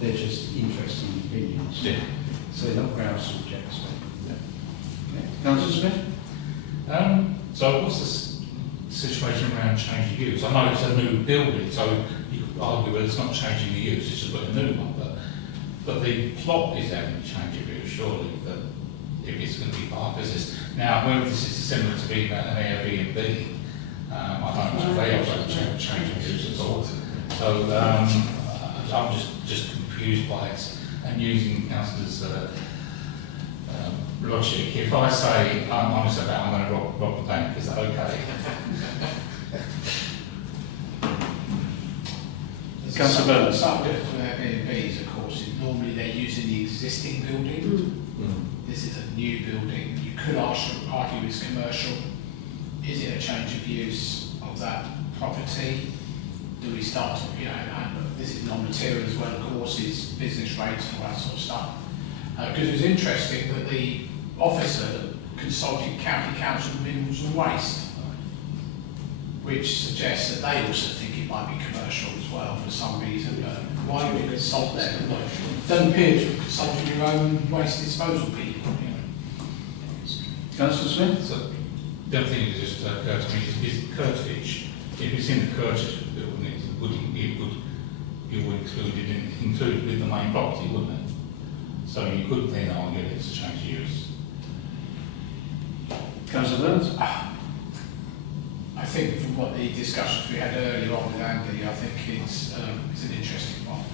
They're just interesting opinions. Yeah. So they're not grounds to object. Councillor Smith? So what's the situation around changing use? I know it's a new building, so you could argue that it's not changing the use, it's just got a new one, but the plot is having to change of use, surely, that if it's going to be part of business. Now, whether this is similar to being an Airbnb, I don't know, they also change of use at all. So I'm just confused by it, and using councillors' logic. If I say I'm honest about I'm going to rob the bank, is that okay? Councillor Burns. Subject to Airbnbs, of course, is normally they're using the existing building. This is a new building. You could argue it's commercial. Is it a change of use of that property? Do we start to, you know, and this is non-material as well, of course, is business rates and all that sort of stuff. Because it was interesting that the officer consulted County Council Minerals and Waste, which suggests that they also think it might be commercial as well for some reason. But why would you consult them? It doesn't appear to have consulted your own waste disposal people. You know. Councillor Smith? So the other thing that just occurred to me is Curtilage. If it's in the Curtilage building, it would included with the main property, wouldn't it? So you could then argue that it's a change of use. Councillor Burns? I think from what the discussions we had earlier on with Andy, I think it's an interesting one.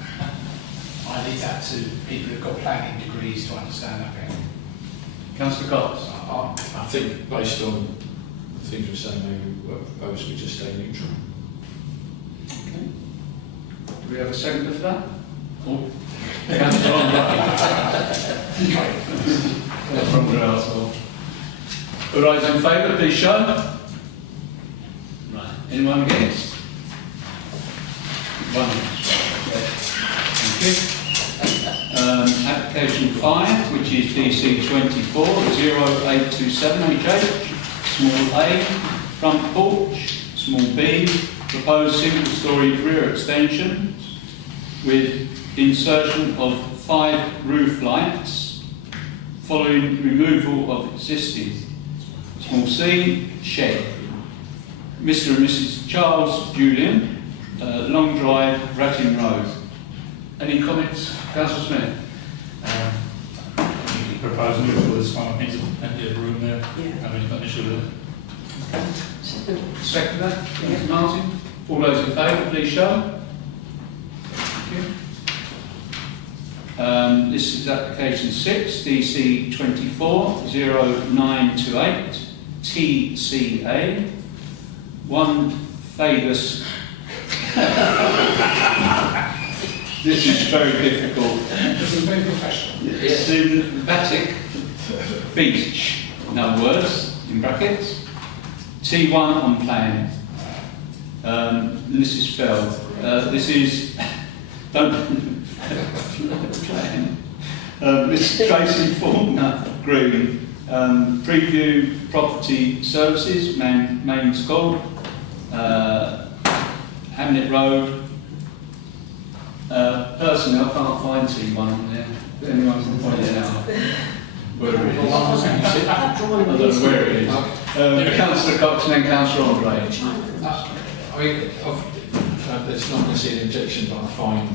I leave that to people who've got planning degrees to understand that better. Councillor Cox? I think based on the things we're saying, maybe we'll propose we just stay neutral. Okay. Do we have a second for that? Oh. Councillor Andre. All those in favour, please show. Right. Anyone against? One. Thank you. Application 5, which is DC 24-0827HH, small a, front porch, small b, proposed single-storey rear extension with insertion of 5 roof lights following removal of existing. Small c, shed. Mr. and Mrs. Charles Julian, Long Drive, Ratting Road. Any comments, Councillor Smith? You propose move for this one, I think there's plenty of room there. Yeah. I mean, not an issue with it. Second that, Councillor Martin. All those in favour, please show. Thank you. This is application 6, DC 24-0928, TCA. 1 Fadus. This is very difficult. This is very professional. It's in Vatic Beach, in other words, in brackets. T1 on plan. Mrs. Feld. This is don't plan. Mrs. Tracy Faulkner Green. Preview Property Services, Mains Gold. Hamlet Road. Personally, I can't find T1 on there. If anyone can point it out where it is. I don't know where it is. Councillor Cox and then Councillor Andre. I mean, there's not necessarily an objection, but I find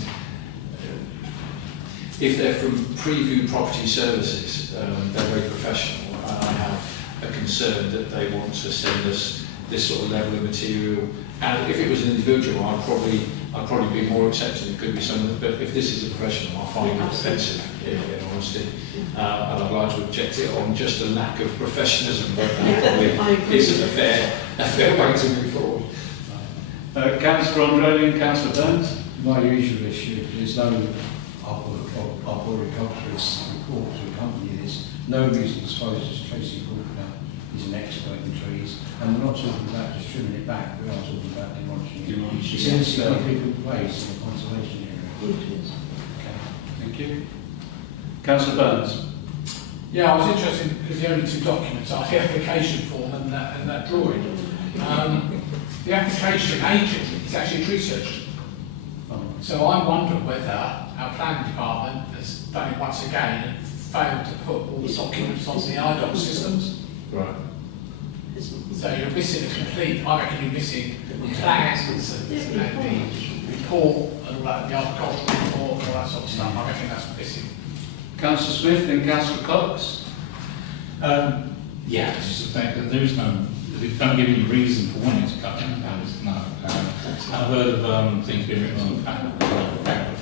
if they're from Preview Property Services, they're very professional, and I have a concern that they want to send us this sort of level of material. And if it was an individual, I'd probably be more accepted. It could be someone, but if this is a professional, I find it offensive, in honesty. And I'd like to object it on just a lack of professionalism, but that probably isn't a fair way to move forward. Councillor Andre and Councillor Burns. My usual issue, there's no arboriculturist report to accompany this. No reason to suppose, as Tracy talked about, he's an expert in trees. And we're not talking about just trimming it back, we are talking about demolishing it. It's in a significant place in the conservation area. Okay, thank you. Councillor Burns. Yeah, I was interested because the only two documents are the application form and that drawing. The application agent is actually a tree surgeon. So I wonder whether our planning department has done it once again and failed to put all the documents onto the IDOC systems. Right. So you're missing a complete, I reckon you're missing plans and the report and all that, the agricultural report and all that sort of stuff. I reckon that's missing. Councillor Smith and Councillor Cox. Yeah, it's just the fact that there is no, they don't give any reason for wanting to cut down panels. No. I've heard of things being written on a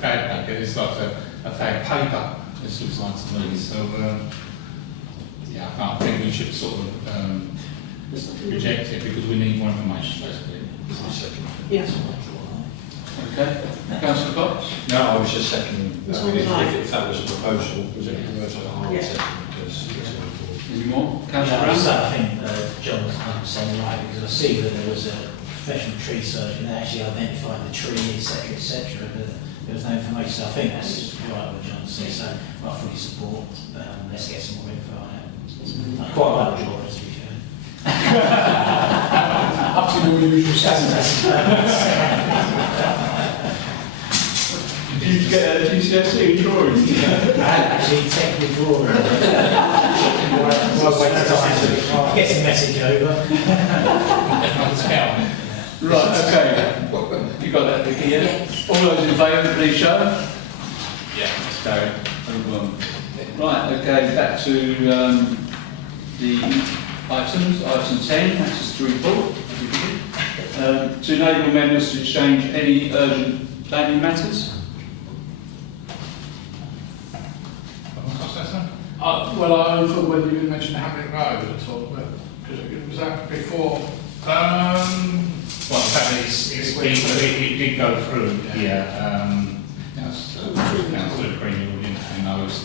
fag packet. It's like a fag paper, this looks like to me. So, yeah, I can't think we should sort of reject it because we need more information, basically. Yes. Okay. Councillor Cox. No, I was just seconding. I mean, if that was a proposal, was it a hard Yeah. second? Because Any more? Yeah, Councillor so Brown. I think John's saying right, because I see that there was a professional tree surgeon that actually identified the tree, etc., but there was no information. So I think that's right what John said. So I fully support. Let's get some more info on it. I quite like the drawings, to be fair. Up to your usual standards. Did you get a GCSE in drawing? I actually technically drawn it. Get the message over. Right, okay. You got that, Vicky, yeah? All those in favour, please show. Yeah, let's carry. Right, okay, back to the items. Item 10, that's just to report. To enable members to exchange any urgent planning matters. Well, I thought whether you mentioned Haverhill Road at all, because was that before? Well, in fact, it did go through, yeah. Councillor Green, we didn't have those.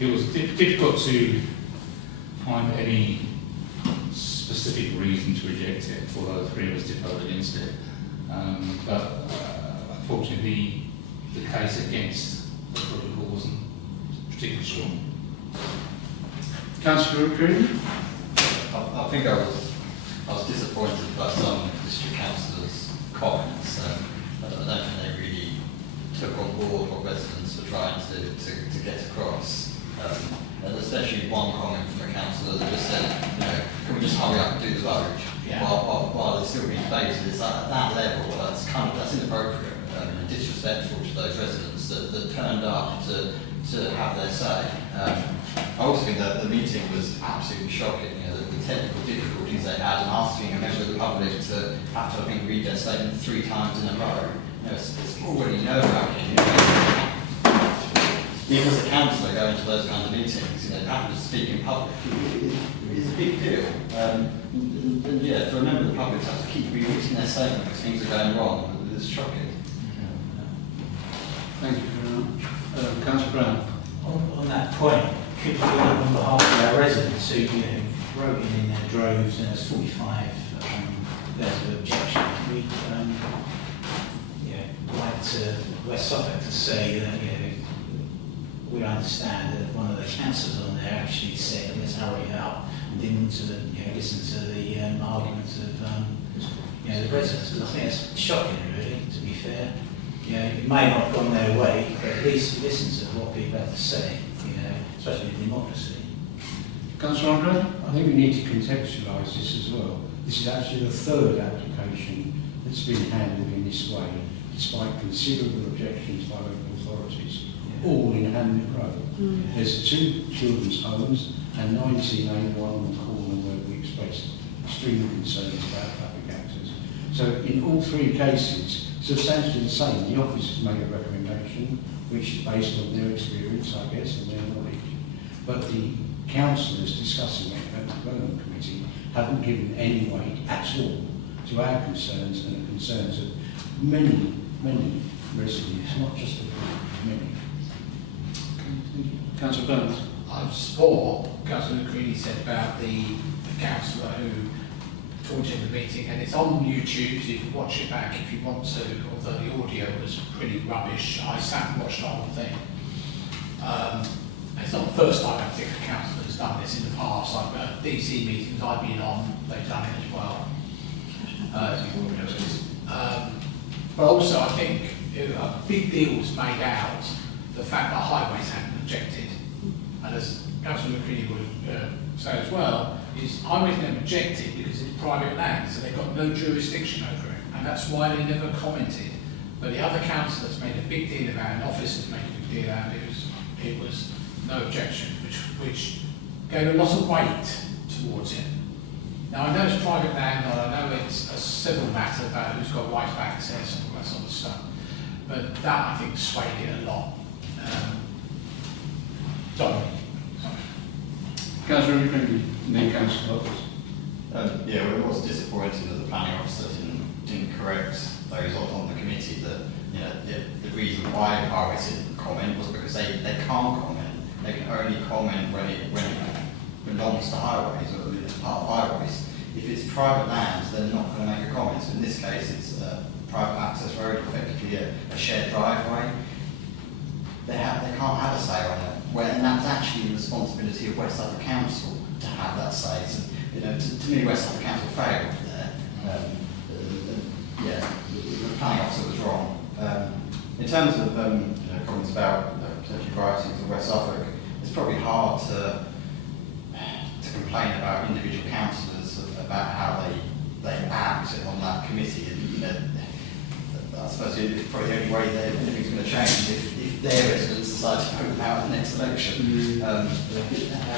It was difficult to find any specific reason to reject it, although the three of us did vote against it. But unfortunately, the case against the protocol wasn't particularly strong. Councillor Green. I think I was disappointed by some district councillors' comments. I don't think they really took on board what residents were trying to get across. And especially one comment from a councillor that just said, can we just hurry up and do the vote? Yeah. While it's still being debated. It's at that level, that's inappropriate and disrespectful to those residents that turned up to have their say. I also think that the meeting was absolutely shocking. The technical difficulties they had and asking a member of the public to have to, I think, read their statement 3 times in a row. It's already nerve-wracking. Even as a councillor going to those kind of meetings, having to speak in public is a big deal. And yeah, for a member of the public to have to keep rereading their statement because things are going wrong, it's shocking. Thank you very much. Councillor Brown. On that point, could you, on behalf of our residents who wrote in their droves, and there's 45 letters of objection, we'd like to West Suffolk to say that we understand that one of the councillors on there actually said, let's hurry it up, and didn't want to listen to the arguments of you know, the residents, because I think it's shocking really, to be fair. You know, it may not have gone their way, but at least listen to what people have to say, you know, especially in democracy. Councillor Andre? I think we need to contextualise this as well. This is actually the third application that's been handled in this way, despite considerable objections by local authorities, all in Hamlet Road. There's 2 children's homes and 19A1 on the corner where we expressed extreme concerns about traffic access. So in all 3 cases, substantially the same. The office has made a recommendation which is based on their experience, I guess, and their knowledge. But the councillors discussing it at the development committee haven't given any weight at all to our concerns and the concerns of many, many residents, not just a few, many. Councillor Burns? I support what Councillor Creedy said about the councillor who talked in the meeting, and it's on YouTube, so you can watch it back if you want to, although the audio was pretty rubbish. I sat and watched the whole thing. It's not the first time I think a councillor has done this in the past. Like DC meetings I've been on, they've done it as well. But also I think a big deal was made out the fact that highways hadn't objected. And as Councillor McCready would say as well, is highways never objected because it's private land, so they've got no jurisdiction over it. And that's why they never commented. But the other councillors made a big deal about it, and officers made a big deal out of it. It was no objection, which gave a lot of weight towards it. Now I know it's private land, and I know it's a civil matter about who's got right of access and all that sort of stuff. But that I think swayed it a lot. Sorry. Councillor McCready, and then Councillor Lopez. Yeah, well, it was disappointing that the planning officer didn't correct those on the committee that, you know, the reason why highways didn't comment was because they can't comment. They can only comment when it belongs to highways or it's part of highways. If it's private land, they're not going to make a comment. So in this case, it's a private access road, effectively a shared driveway. They can't have a say on it. And that's actually the responsibility of West Suffolk Council to have that say. So, you know, to me, West Suffolk Council failed there. Yeah, the planning officer was wrong. In terms of comments about potentially priorities of West Suffolk, it's probably hard to complain about individual councillors about how they act on that committee. And, you know, I suppose it's probably the only way that anything's going to change if their residents decide to vote them out at the next election. Our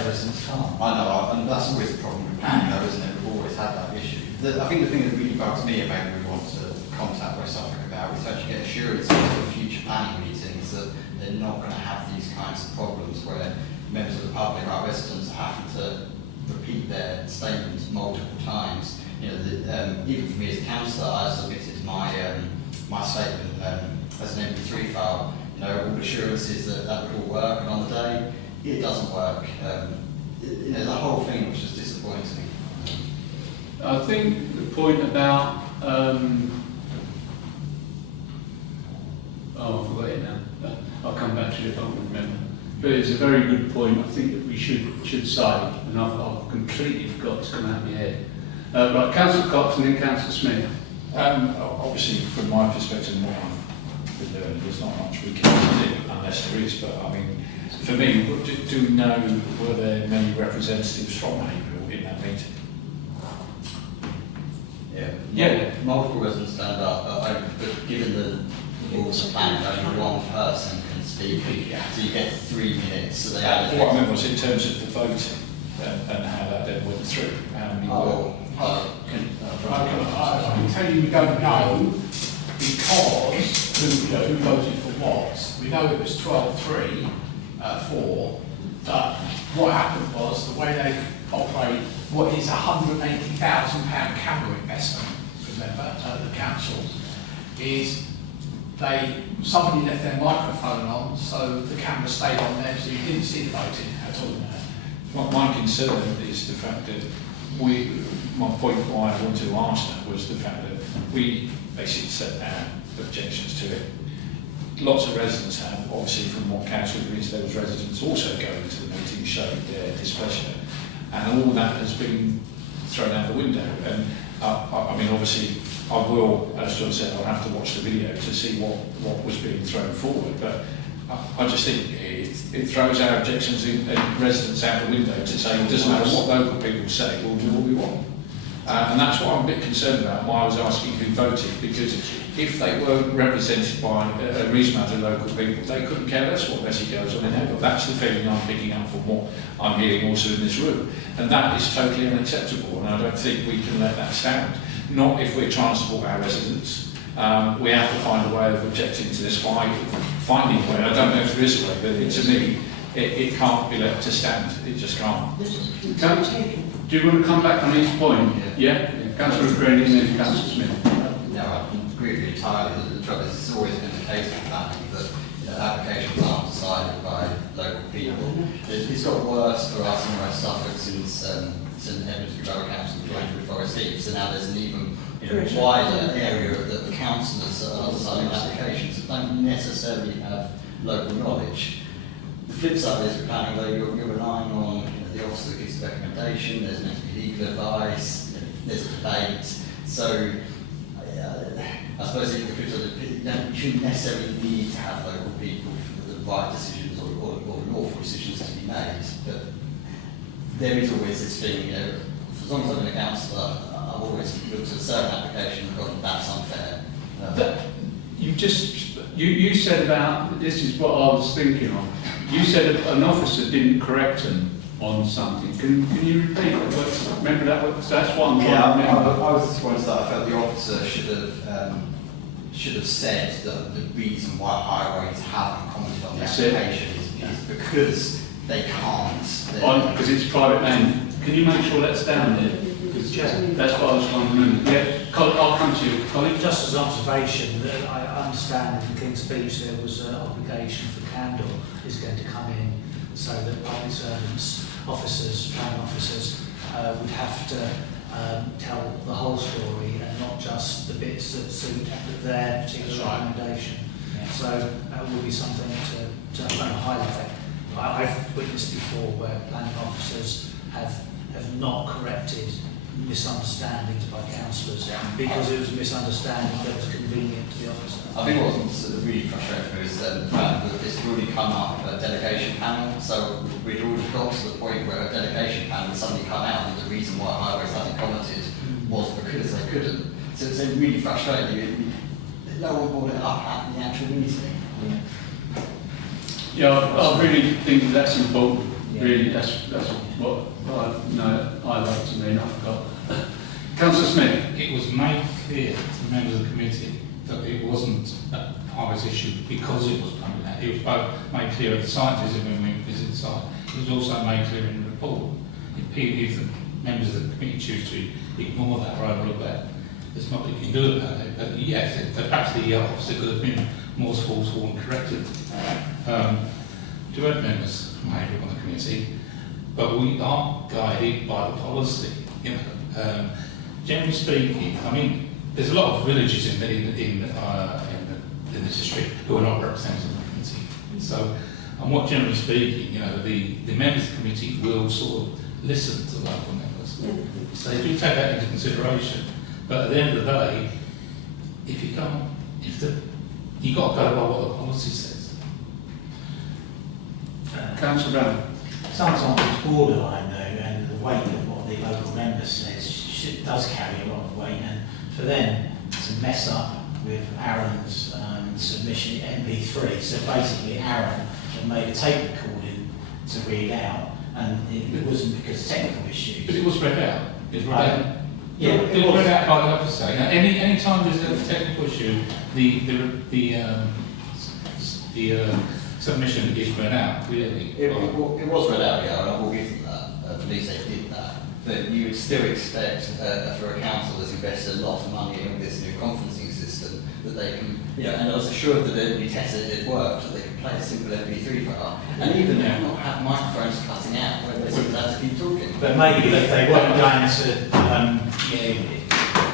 residents can't. I know, and that's always the problem with planning, though, isn't it? We've always had that issue. I think the thing that really bugs me about we want to contact West Suffolk about is to actually get assurances for future planning meetings that they're not going to have these kinds of problems where members of the public, our residents, are having to repeat their statements multiple times. You know, even for me as a councillor, I submitted my statement as an MP3 file. You know, all assurances that would all work, and on the day it doesn't work. You know, the whole thing was just disappointing. I think the point about I forgot it now. I'll come back to it if I can remember. But it's a very good point. I think that we should say, and I've completely forgot to come out of my head. Right, Councillor Cox and then Councillor Smith. Obviously, from my perspective, what I've been doing, there's not much we can do unless there is. But I mean, for me, do we know were there many representatives from Haverhill in that meeting? Yeah. Multiple residents stand up, but given the rules of planning, only one person can speak, so you get 3 minutes. So they What I meant was in terms of the voting and how that then went through, how many were. I can tell you we don't know because who voted for what. We know it was 12-3 for, but what happened was the way they operate what is £180,000 camera investment, remember, the council, is somebody left their microphone on so the camera stayed on there so you didn't see the voting at all. My concern is the fact that my point why I wanted to ask that was the fact that we basically set our objections to it. Lots of residents have, obviously from what council agrees, those residents also going to the meeting showed their displeasure, and all that has been thrown out the window. And I mean, obviously I will, as John said, I'll have to watch the video to see what was being thrown forward. But I just think it throws our objections and residents out the window to say, well, it doesn't matter what local people say, we'll do what we want. And that's what I'm a bit concerned about, why I was asking who voted, because if they were represented by a reasonable amount of local people, they couldn't care less what message goes on in Haverhill. That's the feeling I'm picking up from what I'm hearing also in this room. And that is totally unacceptable, and I don't think we can let that stand. Not if we're trying to support our residents. We have to find a way of objecting to this by finding a way. I don't know if there is a way, but to me, it can't be let to stand. It just can't. Do you want to come back on each point? Yeah? Councillor Green and then Councillor Smith. No, I agree with you entirely. The trouble is, it's always been the case with planning that applications aren't decided by local people. It's got worse for us in West Suffolk since St Edmunds Borough Council joined with Forest Heath, so now there's an even wider area that the councillors are deciding applications that don't necessarily have local knowledge. The flip side is with planning, though, you're relying on the officer that gives the recommendation, there's meant to be legal advice, there's debate. So I suppose you shouldn't necessarily need to have local people for the right decisions or lawful decisions to be made. But there is always this thing, as long as I've been a councillor, I've always looked at a certain application and gone, that's unfair. You said about, this is what I was thinking of, you said an officer didn't correct them on something. Can you repeat that? Remember that? So that's what I'm trying to remember. I was just wanting that I felt the officer should have said that the reason why highways haven't commented on the application is because they can't. Because it's private land. Can you make sure that's down there? That's what I was trying to remember. Yeah, I'll come to you, colleague. Just as an observation, that I understand in the King's Speech there was an obligation for Candle is going to come in so that public servants, officers, planning officers would have to tell the whole story and not just the bits that suit their particular recommendation. Yeah. So that will be something to highlight. I've witnessed before where planning officers have not corrected misunderstandings by councillors because it was a misunderstanding that was convenient to the officer. I think what was really frustrating for me is the fact that this had already come up at a delegation panel, so we'd already got to the point where a delegation panel had suddenly come out and the reason why highways hadn't commented was because they couldn't. So it's really frustrating. No one brought it up at the actual meeting. Yeah, I really think that's important. Really, that's what I like to mean. I forgot. Councillor Smith. It was made clear to members of the committee that it wasn't a highways issue because it was pointed out. It was both made clear at the site visit when we visited the site. It was also made clear in the report. If the members of the committee choose to ignore that or overlook that, there's nothing you can do about it. But yes, perhaps the officer could have been more forceful and corrected. To have members maybe on the committee, but we are guided by the policy. Generally speaking, I mean, there's a lot of villages in the district who are not represented in the committee. So, and what generally speaking, the members of the committee will sort of listen to local members. So they do take that into consideration. But at the end of the day, you've got to go by what the policy says. Councillor Brown. Sometimes it's borderline though, and the weight of what the local member says does carry a lot of weight, and for them to mess up with Aaron's submission MP3, so basically Aaron had made a tape recording to read out, and it wasn't because of technical issues. But it was read out. It was read out. Yeah, it was read out by the officer. Any time there's a technical issue, the submission is read out, really. It was read out, yeah, and I will give them that. At least they did that. But you would still expect for a council that's invested a lot of money in this new conferencing system that they can, and I was assured that it would be tested, it worked, that they could play a simple MP3 file, and even not have microphones cutting out where they simply have to keep talking. But maybe if they weren't going to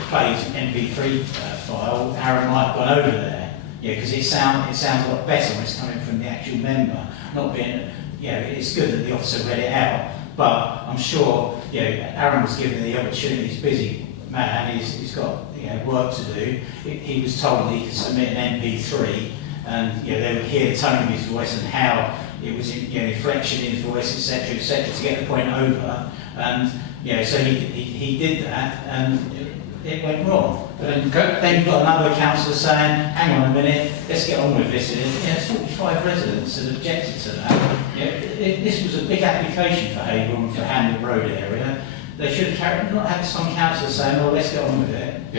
play an MP3 file, Aaron might have gone over there. Yeah, because it sounds a lot better when it's coming from the actual member, not being, it's good that the officer read it out, but I'm sure, Aaron was given the opportunity, he's a busy man, he's got work to do. He was told he could submit an MP3, and they would hear the tone of his voice and how it was, inflection in his voice, etc., to get the point over. And so he did that, and it went wrong. But then you've got another councillor saying, hang on a minute, let's get on with this. And 45 residents had objected to that. This was a big application for Haverhill and for Haverhill Road area. They should have not had some councillors saying, oh, let's get on with it. I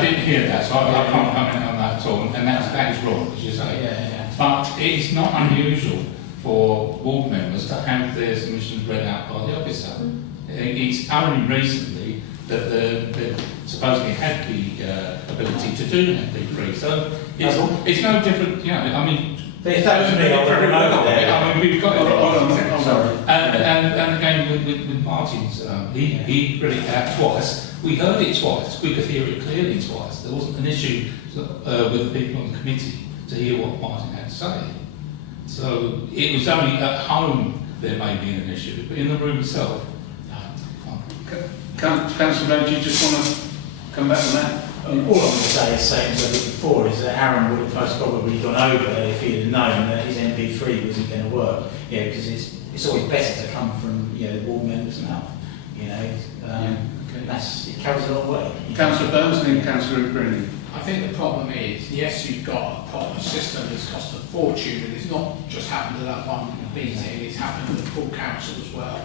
didn't hear that, so I can't comment on that at all. And that is wrong, as you say. But it's not unusual for board members to have their submissions read out by the officer. It's only recently that they supposedly had the ability to do MP3. So it's no different, If that was me, I would we've got it. Sorry. And again with Martin's, he read it out twice. We heard it twice. We could hear it clearly twice. There wasn't an issue with the people on the committee to hear what Martin had to say. So it was only at home there may be an issue, but in the room itself, no. Councillor Rhodes, you just want to come back on that? All I'm going to say is same as I did before, is that Aaron would have most probably gone over if he'd have known that his MP3 wasn't going to work. Because it's always better to come from the board member's mouth. It carries a long way. Councillor Burns and then Councillor Green. I think the problem is, yes, you've got a proper system that's cost a fortune, and it's not just happened to that one meeting, it's happened to the full council as well.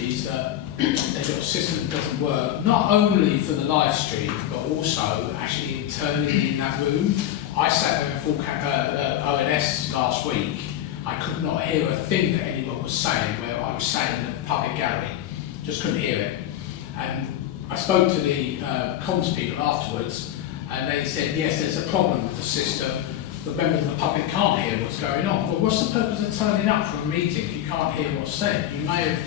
Is that they've got a system that doesn't work, not only for the live stream, but also actually internally in that room. I sat there in full ONS last week. I could not hear a thing that anyone was saying where I was sat in the public gallery. Just couldn't hear it. And I spoke to the comms people afterwards, and they said, yes, there's a problem with the system. The members of the public can't hear what's going on. Well, what's the purpose of turning up for a meeting if you can't hear what's said? You may have.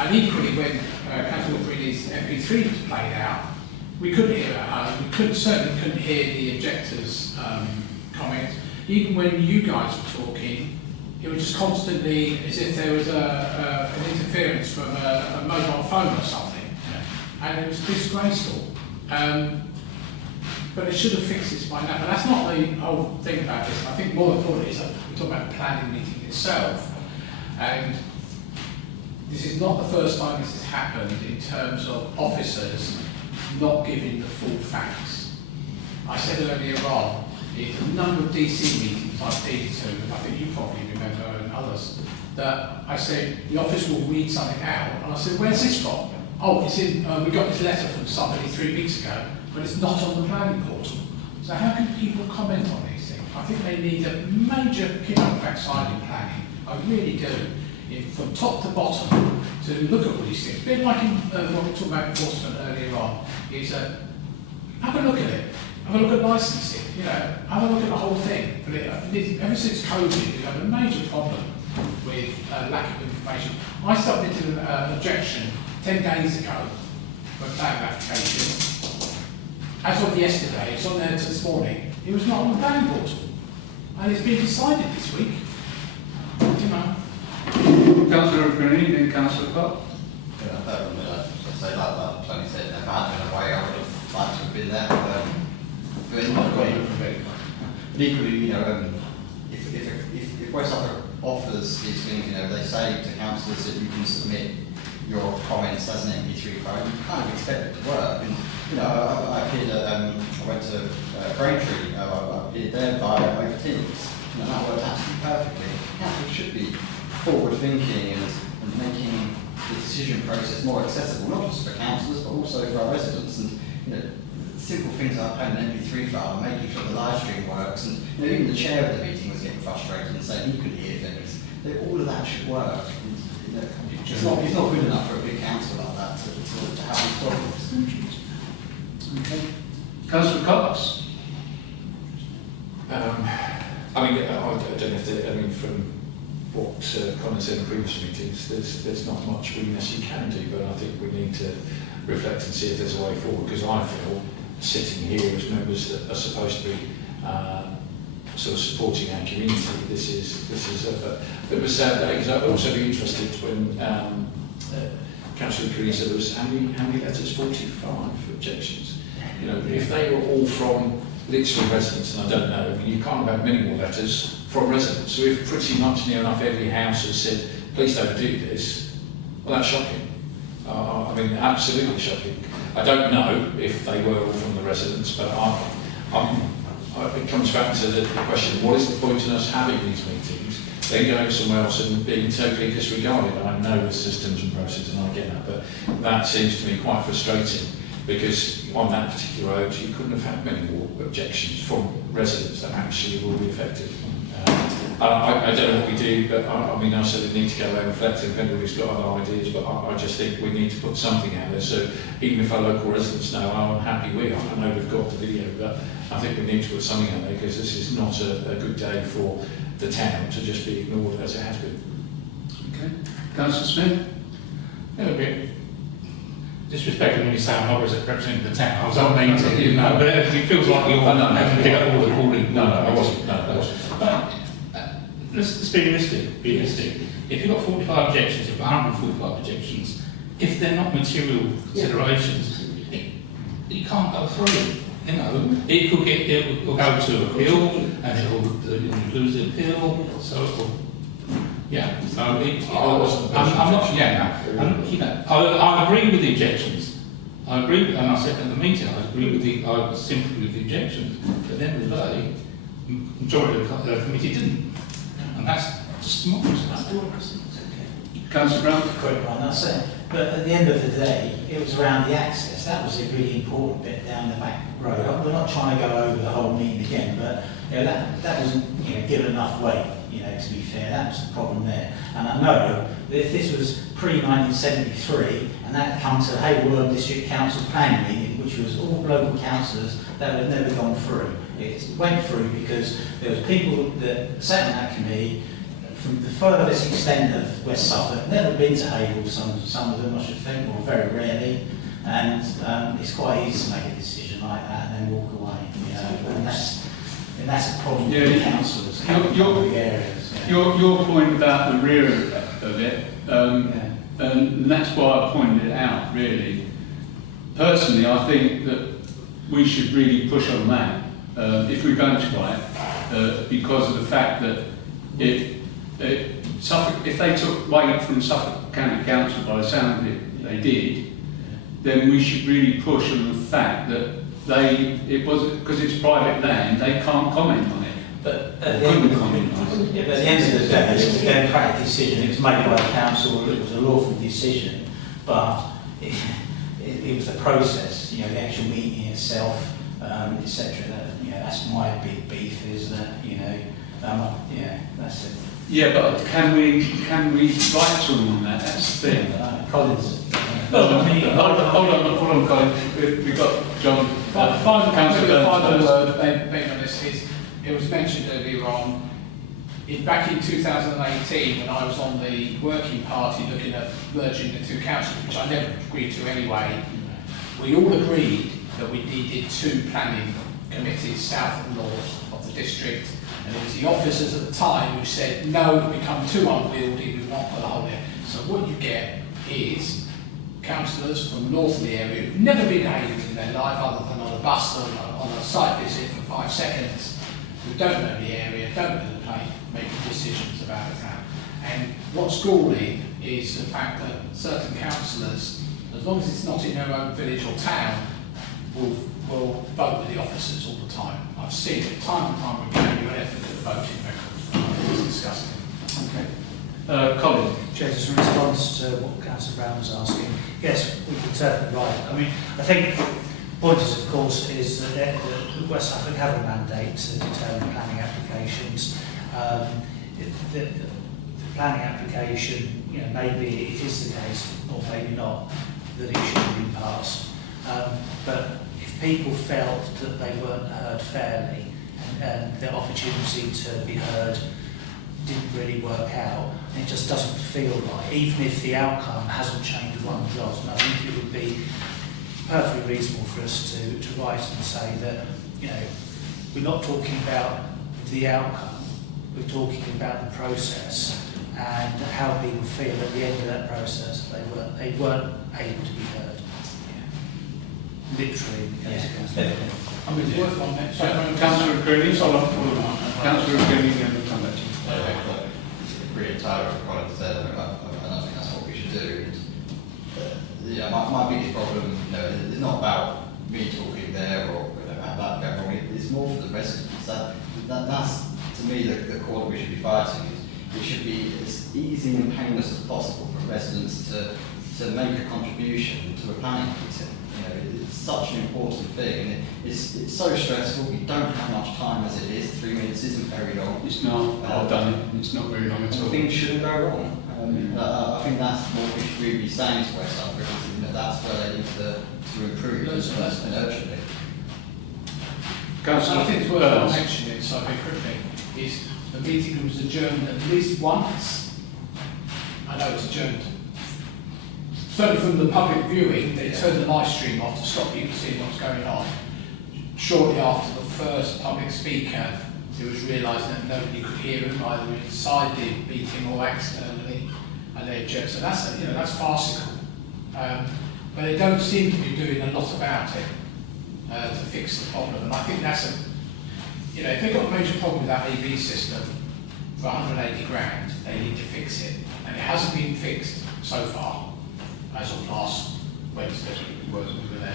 And equally, when Councillor Green's MP3 was played out, we couldn't hear it at home. We certainly couldn't hear the objectors' comments. Even when you guys were talking, it was just constantly as if there was an interference from a mobile phone or something. And it was disgraceful. But it should have fixed this by now. But that's not the whole thing about this. I think more importantly is that we're talking about the planning meeting itself. And this is not the first time this has happened in terms of officers not giving the full facts. I said earlier on, it's a number of DC meetings I've been to, and I think you probably remember and others, that I said, the office will read something out, and I said, where's this from? Oh, it's in, we got this letter from somebody 3 weeks ago, but it's not on the planning portal. So how can people comment on these things? I think they need a major kick up backside in planning. I really do. From top to bottom, to look at all these things. A bit like in what we talked about enforcement earlier on, is have a look at it. Have a look at licensing, have a look at the whole thing. But ever since COVID, we've had a major problem with lack of information. I submitted an objection 10 days ago for a plan application. As of yesterday, it's on there this morning, it was not on the planning portal. And it's been decided this week. Councillor Green and Councillor Clark. Yeah, I don't know. I say that Tony said, if I had been away, I would have liked to have been there. But equally, if West Suffolk offers these things, they say to councillors that you can submit your comments as an MP3 file, you kind of expect it to work. And I appeared at, I went to Braintree, I appeared there via over Teams, and that worked absolutely perfectly. Council should be forward thinking and making the decision process more accessible, not just for councillors but also for our residents. And simple things like playing an MP3 file and making sure the live stream works, and even the chair of the meeting was getting frustrated and saying he couldn't hear things. All of that should work. And, it's not good enough for a big council like that to have these problems. Okay. Councillor Cox. I don't know if from what Colin said in previous meetings, there's not much we necessarily can do, but I think we need to reflect and see if there's a way forward, because I feel sitting here as members that are supposed to be sort of supporting our community, this is a bit of a sad day, because I'd also be interested when Councillor Teresa, there was how many letters? 45 objections. You know, if they were all from literally residents, and I don't know, you can't have many more letters from residents. So if pretty much near enough every house has said, please don't do this, well, that's shocking. I mean, absolutely shocking. I don't know if they were all from the residents, but it comes back to the question, what is the point in us having these meetings, then going somewhere else and being totally disregarded? I know there's systems and processes and I get that, but that seems to me quite frustrating, because on that particular road you couldn't have had many more objections from residents that actually will be affected. I don't know what we do, but I mean, I certainly need to go away and reflect if anybody's got other ideas, but I just think we need to put something out there. So even if our local residents know how happy we are, I know we've got the video, but I think we need to put something out there, because this is not a good day for the town to just be ignored as it has been. Okay. Councillor Smith? A little bit disrespectful when you say I'm not representing the town. I was on meeting, you know, but it feels like you're having to get all the calling. No, I wasn't. No, I wasn't. But let's be realistic. If you've got 45 objections, you've got 145 objections, if they're not material considerations, you can't go through. You know, it will go to appeal, and it will lose the appeal. So it will, yeah. So I'm not. Yeah, no. You know, I agree with the objections. I agree, and I said at the meeting, I agree with I was sympathy with the objections. But at the end of the day, majority of the committee didn't, and that's just democracy. Councillor Brown? Quick one, that's it. But at the end of the day, it was around the access. That was a really important bit down the back road. We're not trying to go over the whole meeting again, but you know, that wasn't given enough weight. To be fair, that was the problem there. And I know that if this was pre-1973 and that had come to Haverhill District Council planning meeting, which was all local councillors, that would have never gone through. It went through because there was people that sat on that committee from the furthest extent of West Suffolk, never been to Haverhill, some of them I should think, or very rarely, and it's quite easy to make a decision like that and then walk away, and that's a problem for the councillors. Your point about the rear of it, and that's why I pointed it out, really. Personally, I think that we should really push on that, if we're going to try it, because of the fact that if they took weight from Suffolk County Council, by the sound of it, they did, then we should really push on the fact that because it's private land, they can't comment on it. But at the end of the day, it was a democratic decision. It was made by the council. It was a lawful decision, but it was the process. The actual meeting itself, etc. That's my big beef. Is that that's it. Yeah, but can we write to them on that? That's the thing. Collins. Hold on, Colin. We've got John. Final word being on this is, it was mentioned earlier on, back in 2018, when I was on the working party looking at merging the two councils, which I never agreed to anyway, we all agreed that we needed two planning committees, south and north of the district, and it was the officers at the time who said, no, it's become too unwieldy, we want the whole there. So what you get is councillors from north of the area who've never been to Haverhill in their life, other than on a bus or on a site visit for 5 seconds, who don't know the area, don't know the place, making decisions about that. And what's galling is the fact that certain councillors, as long as it's not in their own village or town, will vote with the officers all the time. I've seen it time and time again. You have to look at the voting records. It's disgusting. Okay. Colin. Chair, just in response to what Councillor Brown was asking, yes, we can certainly write. I mean, I think the point is, of course, is that West Suffolk have a mandate to determine planning applications. The planning application, maybe it is the case, or maybe not, that it should have been passed. But if people felt that they weren't heard fairly and the opportunity to be heard didn't really work out, it just doesn't feel right, even if the outcome hasn't changed one jot. And I think it would be perfectly reasonable for us to write and say that, we're not talking about the outcome, we're talking about the process, and how people feel at the end of that process. They weren't able to be heard. Literally, in the case of Councillor. I mean, it's worth one next. Councillor Greeley, Councillor Greeley, and we'll come back to you. I agree entirely with what Colin said, and I think that's what we should do. Yeah, my biggest problem, is not about me talking there or about that going wrong. It's more for the residents. That's to me the core that we should be fighting. It should be as easy and painless as possible for residents to make a contribution to a planning meeting. It's such an important thing, and it's so stressful. We don't have much time as it is. 3 minutes isn't very long. It's not. I've done it. It's not very long at all. Things shouldn't go wrong. I think that's what we should really be saying to West Africa. That's where they need to improve and urgently. Councillor, I think it's worth mentioning, so very quickly, is the meeting was adjourned at least once. I know it's adjourned. Certainly from the public viewing, they turned the live stream off to stop people seeing what's going on. Shortly after the first public speaker, it was realised that nobody could hear him either inside the meeting or externally, and they adjourned. So that's farcical. But they don't seem to be doing a lot about it to fix the problem. And I think that's if they've got a major problem with that AV system for 180 grand, they need to fix it. And it hasn't been fixed so far, as of last Wednesday, we were there.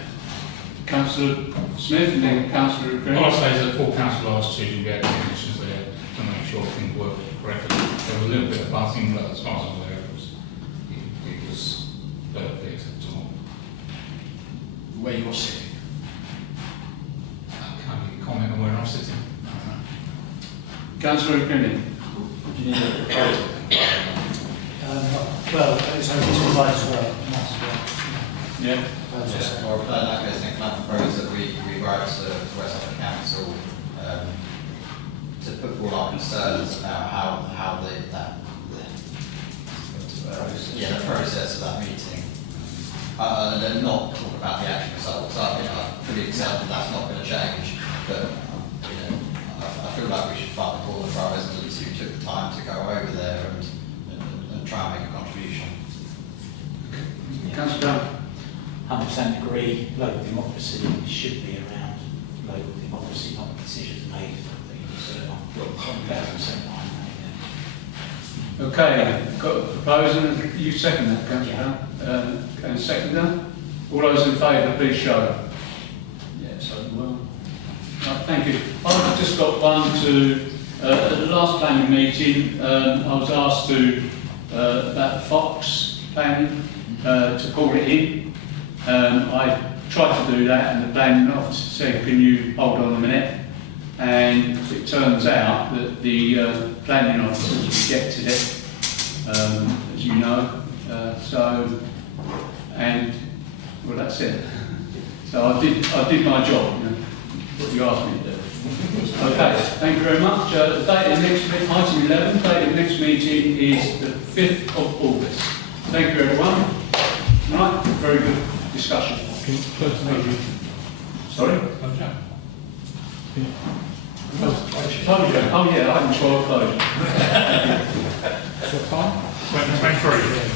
Councillor Smith and then Councillor Greeley. All I say is that full council asked to get technicians there to make sure things work correctly. There was a little bit of buzzing, but as far as I'm aware, it was perfect at all. Where you're sitting. I can't even comment on where I'm sitting. Councillor Greeley. Do you need a proposal? Well, it's provided as well. Yeah. Well, in that case, I can propose that we write to West Africa Council to put forward our concerns about how the process of that meeting, and then not talk about the actual results. I fully accept that that's not going to change, but I feel like we should fight the corner for our residents who took the time to go over there and try and make a contribution. Councillor 100% agree, local democracy should be around local democracy, not decisions made that you serve on. 1,000% Okay, got a proposal. You second that, Councillor? And seconder? All those in favour, please show. Yes, I will. Right, thank you. I've just got one to, at the last planning meeting, I was asked to, about Fox planning, to call it in. I tried to do that and the planning officer said, can you hold on a minute? And it turns out that the planning officers rejected it, as you know. Well, that's it. So I did my job, what you asked me to do. Okay, thank you very much. The date of next meeting, item 11, date of next meeting is the 5th of August. Thank you everyone. Right, very good discussion. Sorry? Oh yeah, I can try to close. What time? 23.